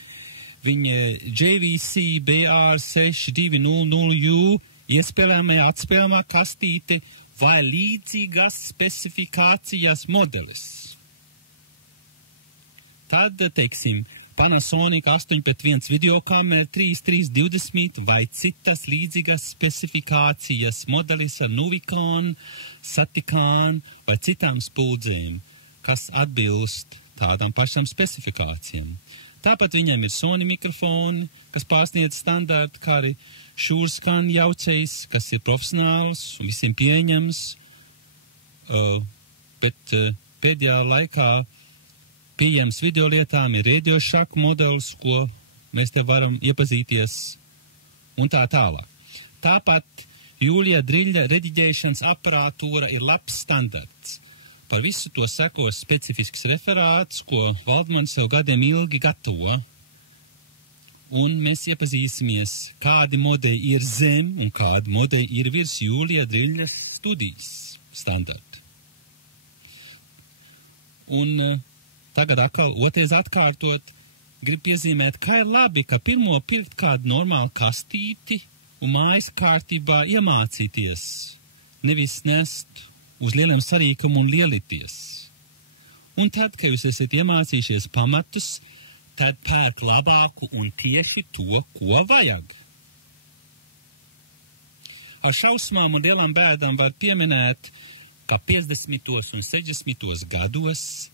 JVC BR6200U iespējamajā atspēlēmā kastīte vai līdzīgas specifikācijas modelis. Tad, teiksim, Panasonic 8:1 videokamera 3320 vai citas līdzīgas specifikācijas modelis ar Nuvikon, Satikon vai citām spuldzēm, kas atbilst tādām pašām specifikācijām. Tāpat viņam ir Sony mikrofoni, kas pārsniedz standārtu, kā arī Shure skan jaucējs, kas ir profesionāls un visiem pieņems, bet pēdējā laikā pieejams video lietām, ir Radio Shack modelis, ko mēs te varam iepazīties, un tā tālāk. Tāpat Jūlija Driļa rediģēšanas aparatūra ir labs standarts. Par visu to sekos specifisks referāts, ko Valdmanis jau gadiem ilgi gatavo, un mēs iepazīsimies, kādi modeļi ir zem un kādi modeļi ir virs Jūlija Driļas studijas standarta. Un tagad otrais atkārtot, gribu piezīmēt, ka ir labi, ka pirmo pirkt kādu normālu kastīti un mājas kārtībā iemācīties, nevis nest uz lieliem sarīkumu un lielities. Un tad, kad jūs esat iemācījušies pamatus, tad pērk labāku un tieši to, ko vajag. Ar šausmām un lielām bēdām var pieminēt, ka 50. un 60. gados,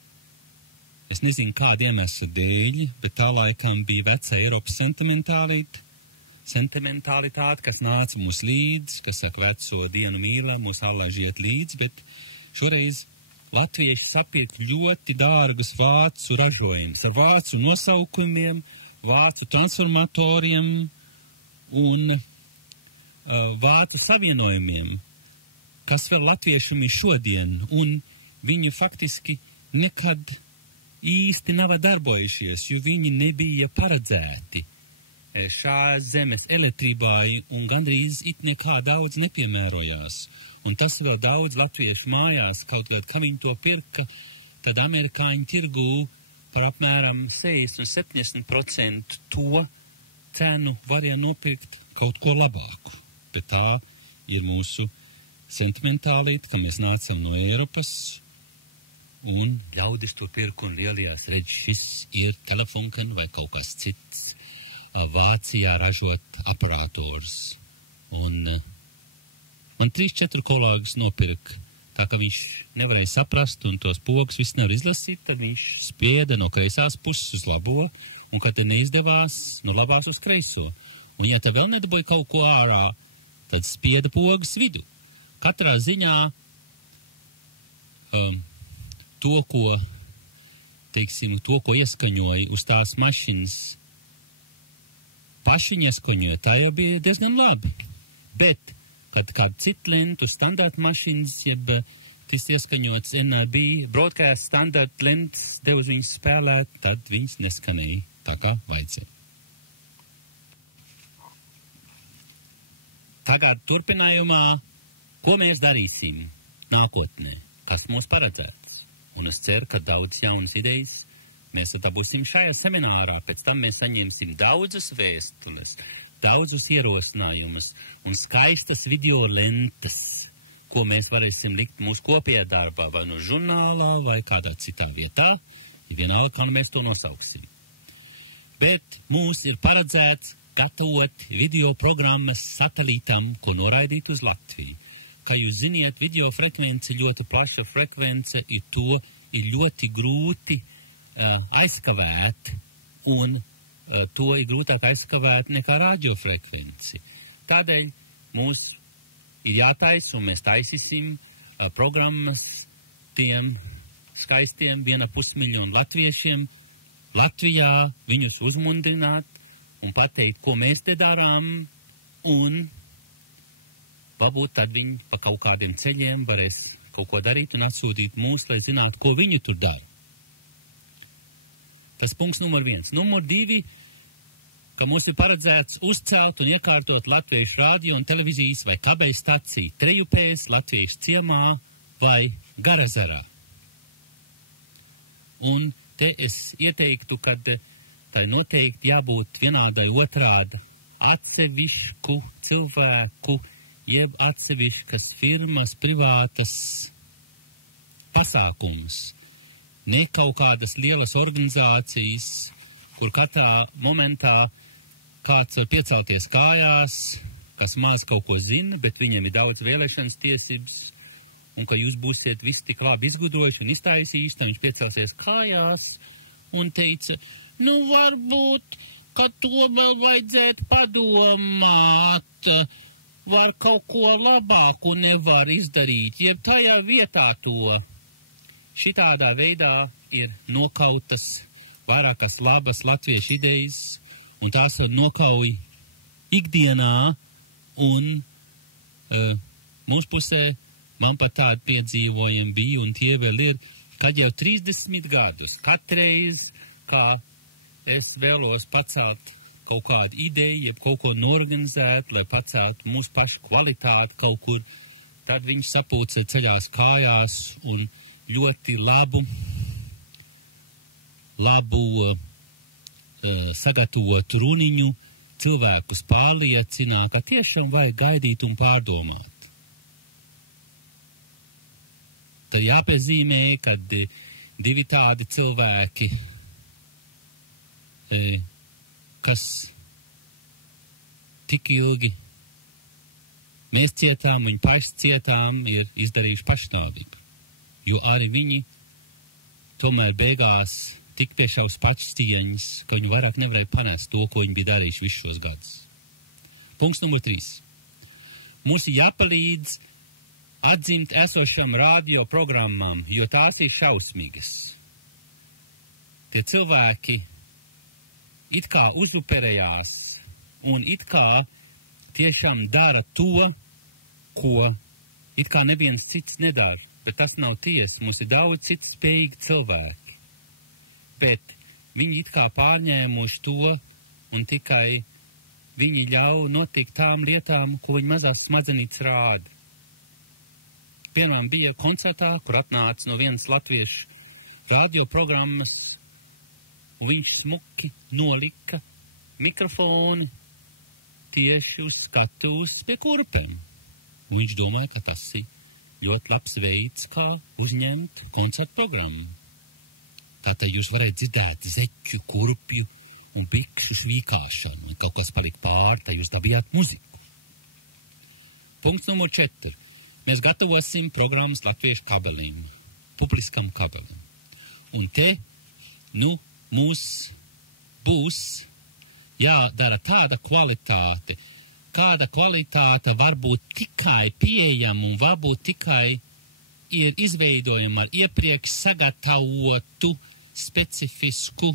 es nezinu kādu iemeslu dēļ, bet tā laikam bija veca Eiropas sentimentalitāte, kas nāca mūs līdz, kas saka veco dienu mīlā, mūs allaižiet līdz, bet šoreiz latvieši sapirkt ļoti dārgus vācu ražojumus ar vācu nosaukumiem, vācu transformatoriem un vācu savienojumiem, kas vēl latviešiem ir šodien, un viņi faktiski nekad īsti nav darbojušies, jo viņi nebija paredzēti šās zemes elektrībai un gandrīz it nekā daudz nepiemērojās. Un tas vēl daudz latviešu mājās, kaut kad, kā viņi to pirka, tad amerikāņu tirgū par apmēram 60-70% to cenu varēja nopirkt kaut ko labāku. Bet tā ir mūsu sentimentālīte, ka mēs nācam no Eiropas un ļaudis to pirku un lielajās redz, šis ir telefonkan vai kaut kas cits. Vācijā ražot aparators. Un man 3-4 kolēģis nopirka, tā ka viņš nevarēja saprast un tos pogas viss nevar izlasīt, tad viņš spieda no kreisās puses uz labo, un kad te neizdevās, no labās uz kreiso. Un ja te vēl nedabūja kaut ko ārā, tad spieda pogas vidu. Katrā ziņā to, ko ieskaņoja uz tās mašinas, paši ieskaņoja, tā jau bija diezgan labi. Bet, kad kādu citu lentu standarta mašīnas, jeb kas ieskaņots NAB, broadcast standarta lents, dev uz viņus spēlēt, tad viņas neskanēja tā kā vajadzēja. Tagad turpinājumā, ko mēs darīsim nākotnē, kas mums paredzēts. Un es ceru, ka daudz jaunas idejas mēs dabūsim šajā seminārā, pēc tam mēs saņemsim daudzas vēstules, daudzus ierosinājumus un skaistas video lentes, ko mēs varēsim likt mūsu kopējā darbā, vai no žurnālā, vai kādā citā vietā, ja vienalga, kā mēs to nosauksim. Bet mums ir paredzēts gatavot video programmas satelītam, ko noraidīt uz Latviju. Kā jūs ziniet, video frekvence, ļoti plaša frekvence, ir ļoti grūti aizkavēt, un to ir grūtāk aizkavēt nekā radiofrekvenci. Tādēļ mums ir jātaisa, un mēs taisīsim programmas tiem skaistiem 1,5 miljonu latviešiem Latvijā, viņus uzmundrināt un pateikt, ko mēs te darām, un varbūt tad viņi pa kaut kādiem ceļiem varēs kaut ko darīt un atsūtīt mūs, lai zinātu, ko viņi tur dara. Tas punkts numur 1. Numur 2, ka mums ir paredzēts uzcelt un iekārtot latviešu radio un televīzijas vai kabeļu staciju Trejupēs, Latviešu ciemā vai Garazarā. Un te es ieteiktu, ka tai noteikti jābūt vienādai otrāda atsevišku cilvēku, jeb atseviškas firmas, privātas pasākums. Ne kaut kādas lielas organizācijas, kur katrā momentā kāds var piecelties kājās, kas maz kaut ko zina, bet viņiem ir daudz vēlēšanas tiesības, un ka jūs būsiet visi tik labi izgudojuši un iztaisījuši, tad viņš piecelsies kājās un teica, nu varbūt, ka tomēr vajadzētu padomāt, var kaut ko labāku nevar izdarīt, jeb tajā vietā to šitādā veidā ir nokautas vairākas labas latviešu idejas, un tās ir nokauj ikdienā, un mūsu pusē man pat tādi piedzīvojumi bija, un tie vēl ir, kad jau 30 gadus, katreiz, kā es vēlos pacelt kaut kādu ideju, jeb kaut ko norganizēt, lai paceltu mūsu pašu kvalitāti kaut kur, tad viņš sapulcē ceļās kājās un ļoti labu sagatavotu runiņu cilvēkus pārliecinā, ka tiešām vajag gaidīt un pārdomāt. Tad jāpiezīmē, ka divi tādi cilvēki, kas tik ilgi mēs cietām, viņi paši cietām, ir izdarījuši pašnāvību. Jo arī viņi tomēr beigās tik piešaus pašas cieņas, ka viņi vairāk nevarēja panest to, ko viņi bija darījuši visus šos gadus. Punkts numur 3. Mums ir jāpalīdz atzimt esošam radio programmām, jo tās ir šausmīgas. Tie cilvēki it kā uzuperējās un it kā tiešām dara to, ko it kā neviens cits nedara, bet tas nav tiesa. Mums ir daudz citu spējīgi cilvēki, bet viņi it kā pārņēmuši to un tikai viņi ļauj notikt tām lietām, ko viņi mazās smadzenītes rāda. Piemēram, bija koncertā, kur atnāca no vienas latviešu radioprogrammas, un viņš smuki nolika mikrofonu tieši uz skatuves pie kurpēm. Un viņš domāja, ka tas ir ļoti labs veids, kā uzņemt koncertu programmu. Tātad jūs varētu dzirdēt zeķu, kurpju un bikšu švīkāšanu, un kaut kas palika pāri, tad jūs dabījāt muziku. Punkts numur 4. Mēs gatavosim programmas latviešu kabelim, publiskam kabelim. Un te, mums būs jādara tāda kvalitāte, kāda kvalitāte var būt tikai pieejama un varbūt tikai ir izveidojama ar iepriekš sagatavotu specifisku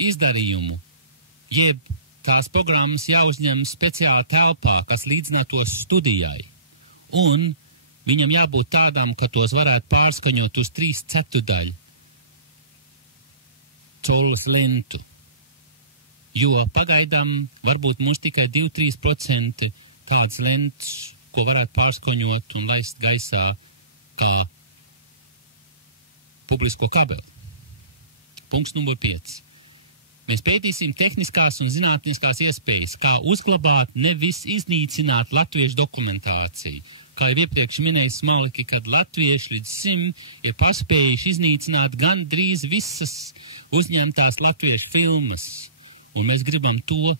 izdarījumu, jeb tās programmas jāuzņem speciāli telpā, kas līdzinātos studijai, un viņam jābūt tādam, ka tos varētu pārskaņot uz 3/4 colas lentu, jo pagaidām varbūt mums tikai 2-3% kādas lentas, ko varētu pārskaņot un laist gaisā kā publisko kabeli. Punkts numur 5. Mēs pētīsim tehniskās un zinātniskās iespējas, kā uzglabāt, nevis iznīcināt latviešu dokumentāciju. Kā jau iepriekš minēja Smalki, kad latvieši līdz 100 ir paspējuši iznīcināt gandrīz visas uzņemtās latviešu filmas. Un mēs gribam to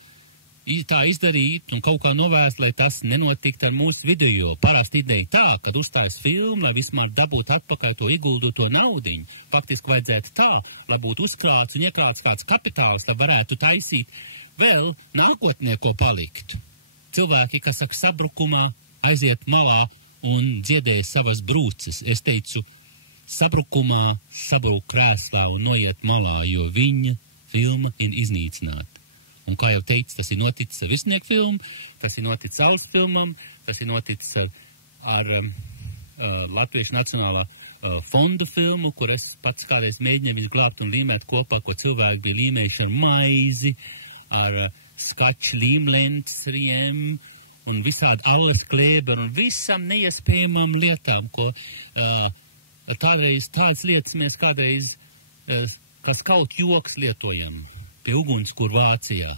tā izdarīt un kaut kā novērst, lai tas nenotikt ar mūsu video. Parasti ideja tā, kad uzstājas filmu, lai vismaz dabūtu atpakaļ to ieguldīto naudiņu. Faktiski vajadzētu tā, lai būtu uzkrāts un iekrāts kāds kapitāls, lai varētu taisīt vēl nākotnē, ko paliktu. Cilvēki, kas saka sabrukumā, aiziet malā un dziedēja savas brūces. Es teicu, sabrukumā sabrūk krēslā un noiet malā, jo viņa filma ir iznīcināta. Un kā jau teicu, tas ir noticis ar Visnieku filmu, tas ir noticis Alus filmam, tas ir noticis ar Latviešu Nacionālā fondu filmu, kur es pats kādreiz mēģināju viņus glābt un līmēt kopā, ko cilvēki bija līmējuši ar maizi, ar skaču līmlentsriem un visādi allas klēberu un visam neiespējamām lietām, ko tādas lietas mēs kādreiz kā skaut joks lietojam pie uguns, kur Vācijā,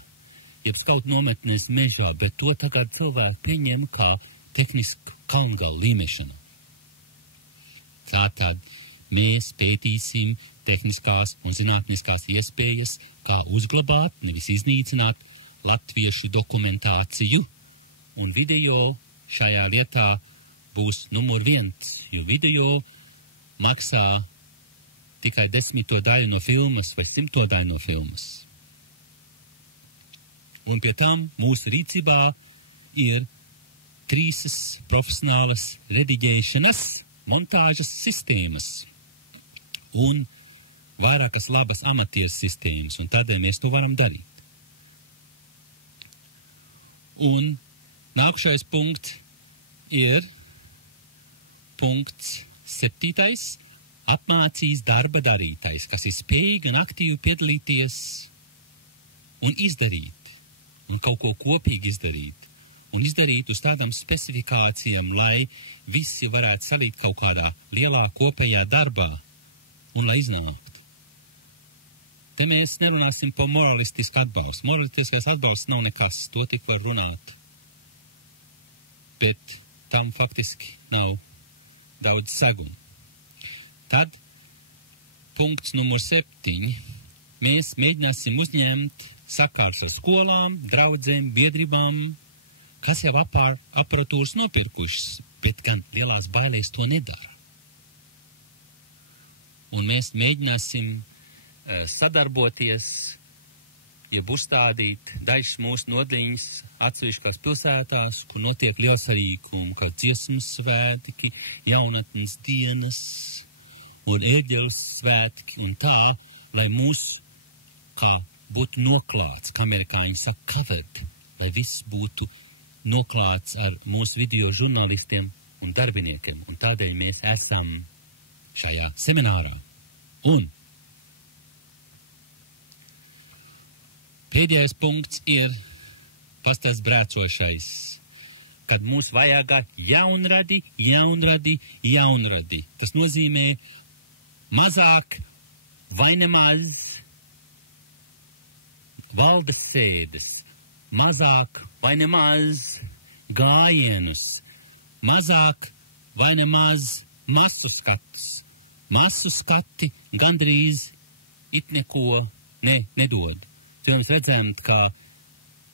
jeb skaut nometnes mežā, bet to tagad cilvēki pieņem kā tehnisku kalngalu līmešanu. Tātad mēs pētīsim tehniskās un zinātniskās iespējas, kā uzglabāt, nevis iznīcināt latviešu dokumentāciju, un video šajā lietā būs numur 1, jo video maksā tikai 10. daļu no filmas vai 100. daļu no filmas. Un pie tam mūsu rīcībā ir 3 profesionālas rediģēšanas montāžas sistēmas un vairākas labas amatieru sistēmas, un tādēļ mēs to varam darīt. Un nākušais punkts ir punkts 7. apmācīs darba darītais, kas ir spējīgi un aktīvi piedalīties un izdarīt, un kaut ko kopīgi izdarīt, un izdarīt uz tādām specifikācijām, lai visi varētu salikt kaut kādā lielā kopējā darbā, un lai iznāktu. Te mēs nerunāsim par moralistisku atbalstu. Moralistiskais atbalsts nav nekas, to tik var runāt. Bet tam faktiski nav daudz segumu. Tad, punkts numur 7. Mēs mēģināsim uzņemt sakars ar skolām, draudzēm, biedrībām, kas jau aparatūras nopirkušas, bet gan lielās bailēs to nedara. Un mēs mēģināsim sadarboties, jeb uzstādīt dažas mūsu nodaļas atsevišķās pilsētās, kur notiek liels sarīkumi, kā dziesmas svētki, jaunatnes dienas un ērģeles svētki, un tā, lai mūs kā būtu noklāts, kā amerikāņi saka, covered, lai viss būtu noklāts ar mūsu video žurnālistiem un darbiniekiem, un tādēļ mēs esam šajā seminārā. Un pēdējais punkts ir pastāsts brēcošais, kad mums vajag jaunradi. Tas nozīmē mazāk vai nemaz valdes sēdes, mazāk vai nemaz gājienus, mazāk vai nemaz masu skatus. Masu skati gandrīz it neko nedod. Mēs redzam, kā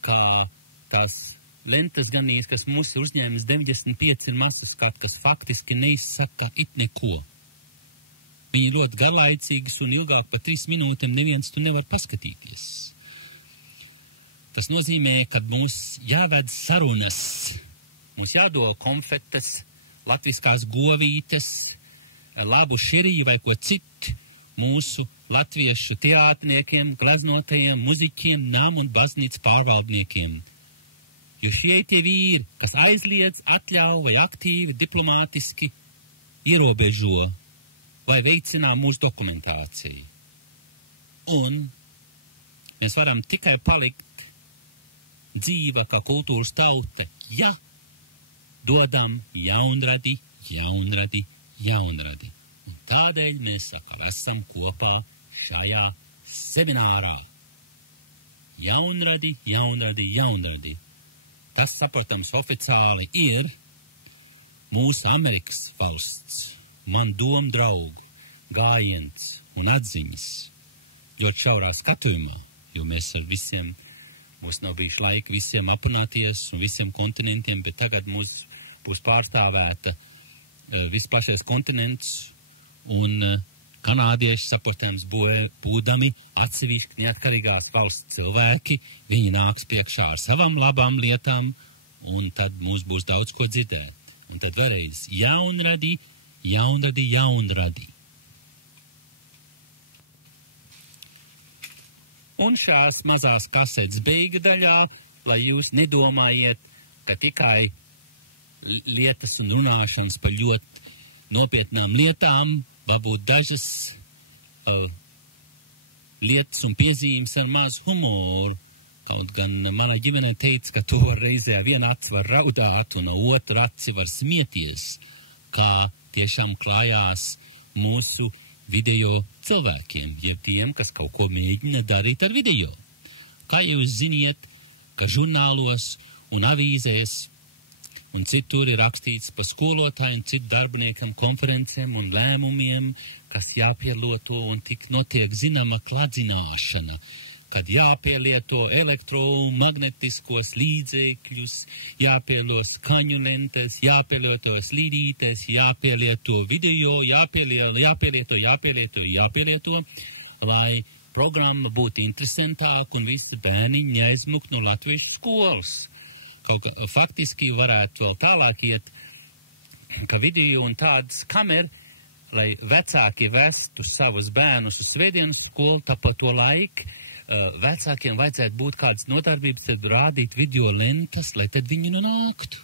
tās lentas ganīs, kas mūs ir uzņēmis 95 masas skati, kas faktiski neizsaka it neko. Viņi ļoti garlaicīgas un ilgāk par 3 minūtēm neviens tu nevar paskatīties. Tas nozīmē, ka mums jāved sarunas, mums jādod konfetes, latviskās govītes, labu širiju vai ko citu mūsu latviešu teātniekiem, gleznotajiem, muziķiem, nam un baznīcas pārvaldniekiem. Jo šie tie vīri, kas aizliedz, atļauj vai aktīvi, diplomātiski ierobežo vai veicinā mūsu dokumentāciju. Un mēs varam tikai palikt dzīva kā kultūras tauta, ja dodam jaunradi. Un tādēļ mēs esam kopā šajā seminārā. Jaunradi. Tas, saprotams, oficiāli ir mūsu Amerikas valsts, man domu draugu, gājiens un atziņas ļoti šaurā skatījumā, jo mēs ar visiem, mums nav bijuši laika visiem aprunāties un visiem kontinentiem, bet tagad mums būs pārstāvēta vispašais kontinents un kanādieši, saprotams, būdami atsevišķi neatkarīgās valsts cilvēki, viņi nāks priekšā ar savām labām lietām, un tad mums būs daudz ko dzirdēt. Un tad vēlreiz jaunradi. Un šās mazās kasetes beigu daļā, lai jūs nedomājiet, ka tikai lietas un runāšanas par ļoti nopietnām lietām, varbūt dažas lietas un piezīmes ar mazu humoru. Kaut gan mana ģimene teica, ka to reizē viena acis var raudāt un otra aci var smieties, kā tiešām klājās mūsu video cilvēkiem, jeb tiem, kas kaut ko mēģina darīt ar video. Kā jūs ziniet, ka žurnālos un avīzēs un citur ir rakstīts par skolotāju un citu darbiniekam konferencēm un lēmumiem, kas jāpielieto un tik notiek zināma kladzināšana, kad jāpielieto elektromagnetiskos līdzekļus, jāpielieto skaņu lentes, jāpielieto slīdītes, jāpielieto video, jāpielieto, lai programma būtu interesantāka un visi bērni neaizmuk no latviešu skolas. Faktiski varētu vēl tālāk iet, ka video un tādas kameras, lai vecāki vestu savus bērnus uz svētdienas skolu, tā pa to laiku vecākiem vajadzētu būt kādas nodarbības, tad rādīt video lentas, lai tad viņi nu nāktu.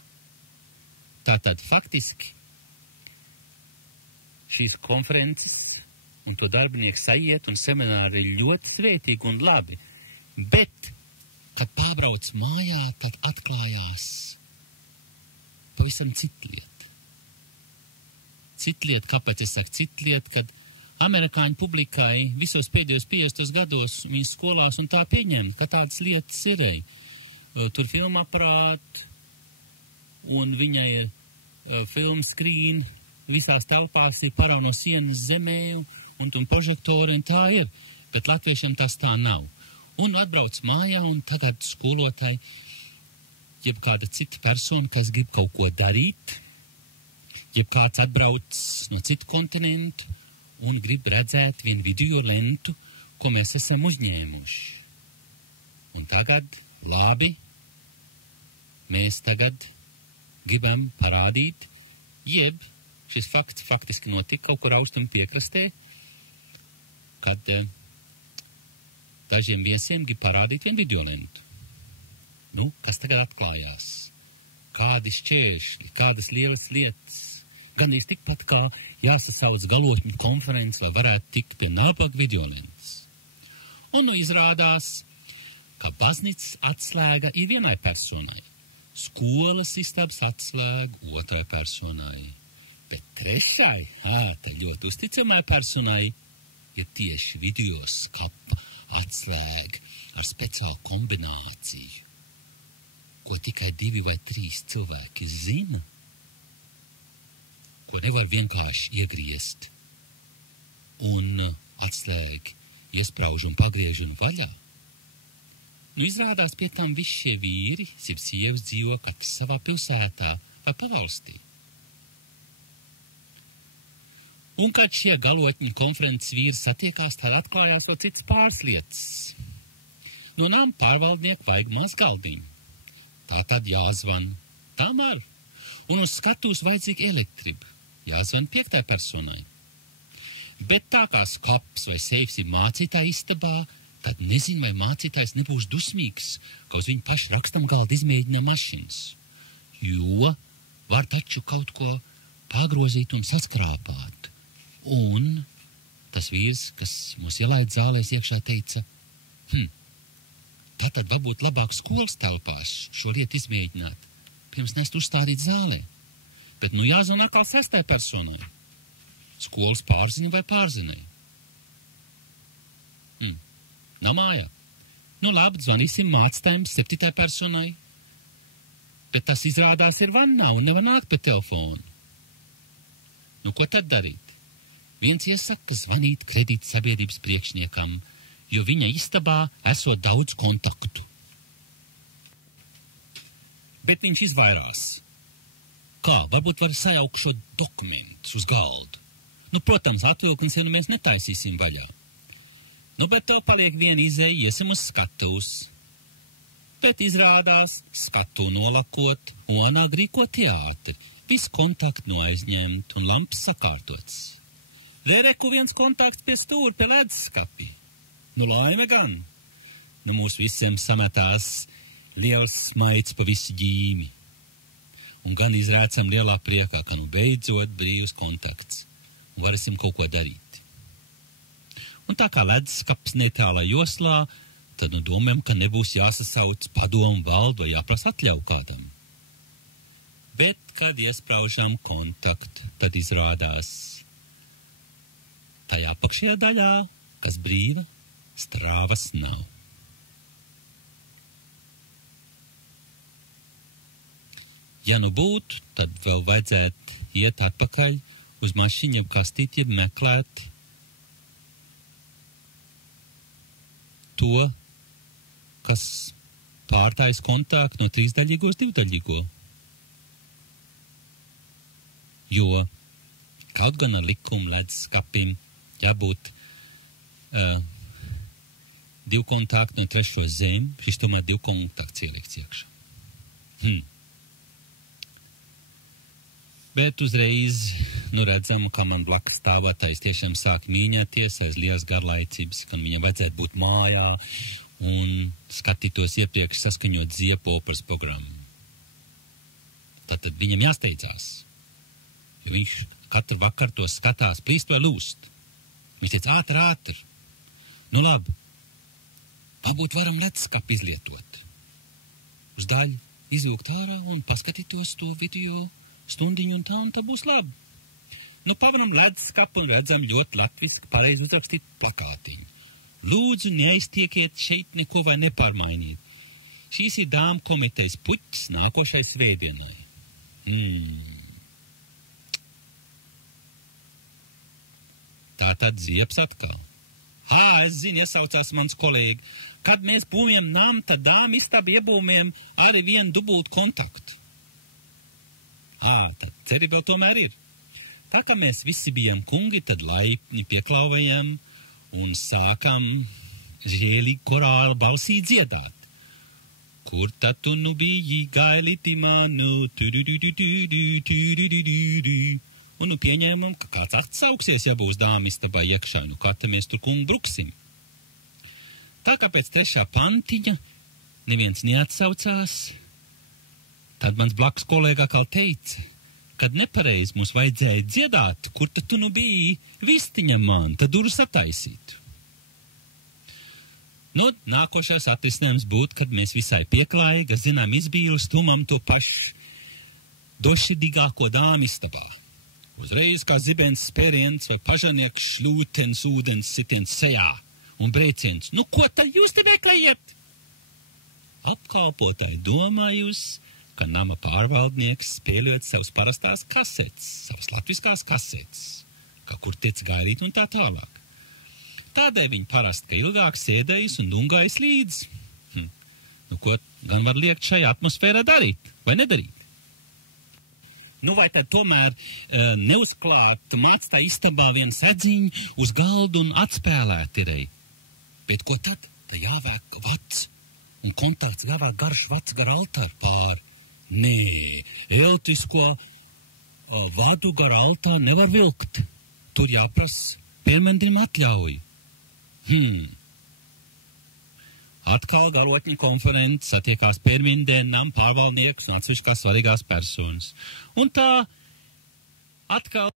Tātad faktiski šīs konferences un to darbinieku sajiet un semināri ir ļoti svētīgi un labi, bet, kad pārbrauc mājā, tad atklājās pavisam cita lieta. Cita lieta, kāpēc es saku cita lieta, kad amerikāņu publikai visos pēdējos 50 gados viņas skolās un tā pieņem, ka tādas lietas ir. Tur filma aparāti un viņai film screen visās telpās ir parā no sienas zemē un prožektori un tā ir, bet latviešiem tas tā nav. Un atbrauc mājā un tagad skolotāji, jeb kāda cita persona, kas grib kaut ko darīt, jeb kāds atbrauc no citu kontinentu un grib redzēt vienu video lentu, ko mēs esam uzņēmuši. Un tagad, labi, mēs tagad gribam parādīt, jeb šis fakts faktiski notika kaut kur austrumu piekrastē, kad dažiem viesiem grib parādīt vienu video lentu. Nu, kas tagad atklājās? Kādi šķēršļi, kādas lielas lietas? Gandrīz tikpat kā jāsasauc galotņu konferences, lai varētu tikt pie nabaga videolentas. Un nu izrādās, ka baznīcas atslēga ir vienai personai, skolas istabas atslēga otrai personai, bet trešai, tā ļoti uzticamai personai, ir tieši videoskapa atslēga ar speciālu kombināciju, ko tikai 2 vai 3 cilvēki zina, ko nevar vienkārši iegriezt un atslēgi iesprauž un pagriež un vaļā. Nu, izrādās pie tam visi šie vīri, sievas dzīvo katrs savā pilsētā vai pavalstī. Un kad šie galotņi konferences vīri satiekās, tā atklājās vēl citas pāris lietas. No nama pārvaldnieku vajag maz galdiņu. Tā tad jāzvan tam ar. Un uz skatuves vajadzīga elektriba. Jāzvan 5. personai. Bet tā kā skaps vai seifs ir mācītāja istabā, tad nezinu, vai mācītājs nebūs dusmīgs, ka uz viņu pašu rakstam galda izmēģina mašinas. Jo var taču kaut ko pagrozīt un saskrāpāt. Un tas vīrs, kas mūs ielaid zālēs iekšā, teica, tātad varbūt labāk skolas telpās šo lietu izmēģināt, pirms nest uzstādīt zālē. Bet nu jāzvanā kā 6. personai. Skolas pārziņa vai pārziņai. Nav mājā. Nu labi, zvanīsim mācītājiem 7. personai. Bet tas izrādās ir vannā un nevar nākt pie telefona. Nu ko tad darīt? Viens iesaka zvanīt kredīta sabiedrības priekšniekam, jo viņa istabā esot daudz kontaktu. Bet viņš izvairās. Kā? Varbūt var sajaukt šo dokumentus uz galdu. Nu, protams, atvilknes jau mēs netaisīsim vaļā. Nu, bet tev paliek viena izēja, iesim uz skatuves. Bet izrādās skatu nolakot un agrīko teātri. Viss kontakti no aizņemt un lampas sakārtots. Reku viens kontakts pie stūra, pie leduskapi. Nu, laime gan. Nu, mūs visiem sametās liels smaids pa visu ģīmi. Un gan izrācam lielā priekā, ka nu beidzot brīvs kontakts. Un varēsim kaut ko darīt. Un tā kā leduskapis netālā joslā, tad nu domājam, ka nebūs jāsasauc padomu valdu vai jāprasa atļauju kādam. Bet, kad iespraužam kontaktu, tad izrādās tajā apakšajā daļā, kas brīva, strāvas nav. Ja nu būtu, tad vēl vajadzētu iet atpakaļ uz mašīnu, jeb kastīti, jeb meklēt to, kas pārtājas kontaktu no 3-daļīgo uz 2-daļīgo. Jo kaut gan ar likumu leduskapim jābūt 2 kontakti no 3. zem, šis tomēr 2 kontakts ielikts iekšā. Bet uzreiz, redzam, ka man blakus stāvotais tiešām sāk mīņāties aiz lielas garlaicības, ka viņam vajadzētu būt mājā un skatītos iepriekš saskaņot Ziepoparas programmu. Tad viņam jāsteidzās, jo viņš katru vakaru to skatās, plīst vai lūst. Viņš teica, ātri. Nu labi, varbūt varam leduskapi izlietot. Uz daļu izvilkt ārā un paskatītos to video stundiņu un tā būs labi. Nu, pavaram leduskapu un redzam ļoti latviski pareizi uzrakstīt plakātiņu. Lūdzu, neaiztiekiet šeit neko vai nepārmainīt. Šīs ir dāmu komitejas puķis nākošai svētdienai. Tā tad Zieps atkal. Es zinu, iesaucās mans kolēģi. Kad mēs būvējam nam, tad dāmu istabu iebūvējam arī vienu dubultu kontaktu. Tad cerība tomēr ir. Tā kā mēs visi bijām kungi, tad laipni pieklauvējam un sākam žēlīgi korāla balsī dziedāt. Kur tad tu nu biji, gailiti manu, un nu pieņēmam, ka kāds atsauksies, ja būs dāma istabā iekšā, nu kā tad mēs tur kungu bruksim. Tā kā pēc 3. pantiņa neviens neatsaucās, tad mans blakus kolēga kā teica, kad nepareizi mums vajadzēja dziedāt, kur tad tu nu biji, vistiņam man, tad durus attaisītu. Nu, nākošais atrisinājums būtu, kad mēs visai pieklājīgi, zinām, izbīlu stumam to pašu došidīgāko dāmu istabā. Uzreiz kā zibens spēriens vai pažanieks šļūtens, ūdens sitiens sejā un brēciens. Nu, ko tad jūs te meklējat? Apkalpotāji domājusi, ka nama pārvaldnieks spēlējot savas parastās kasetes, savas latviskās kasetes, kā kur tic gaidīt un tā tālāk. Tādēļ viņi parasti, ka ilgāk sēdējis un dungājis līdzi. Nu, ko gan var liekt šajā atmosfērā darīt, vai nedarīt? Nu, vai tad tomēr neuzklāt māc tā istabā vienu sadziņu uz galdu un atspēlēt irei? Bet ko tad? Tā jāvāk vats un kontakts jāvāk garš vats gar altāru pār. Nē, eltisko vadu gar altāru nevar vilkt. Tur jāprasa pirmendim atļauju. Atkal galotņa konferences satiekās pirmindien nam pārvaldniekus un atsevišķās svarīgās personas. Un tā atkal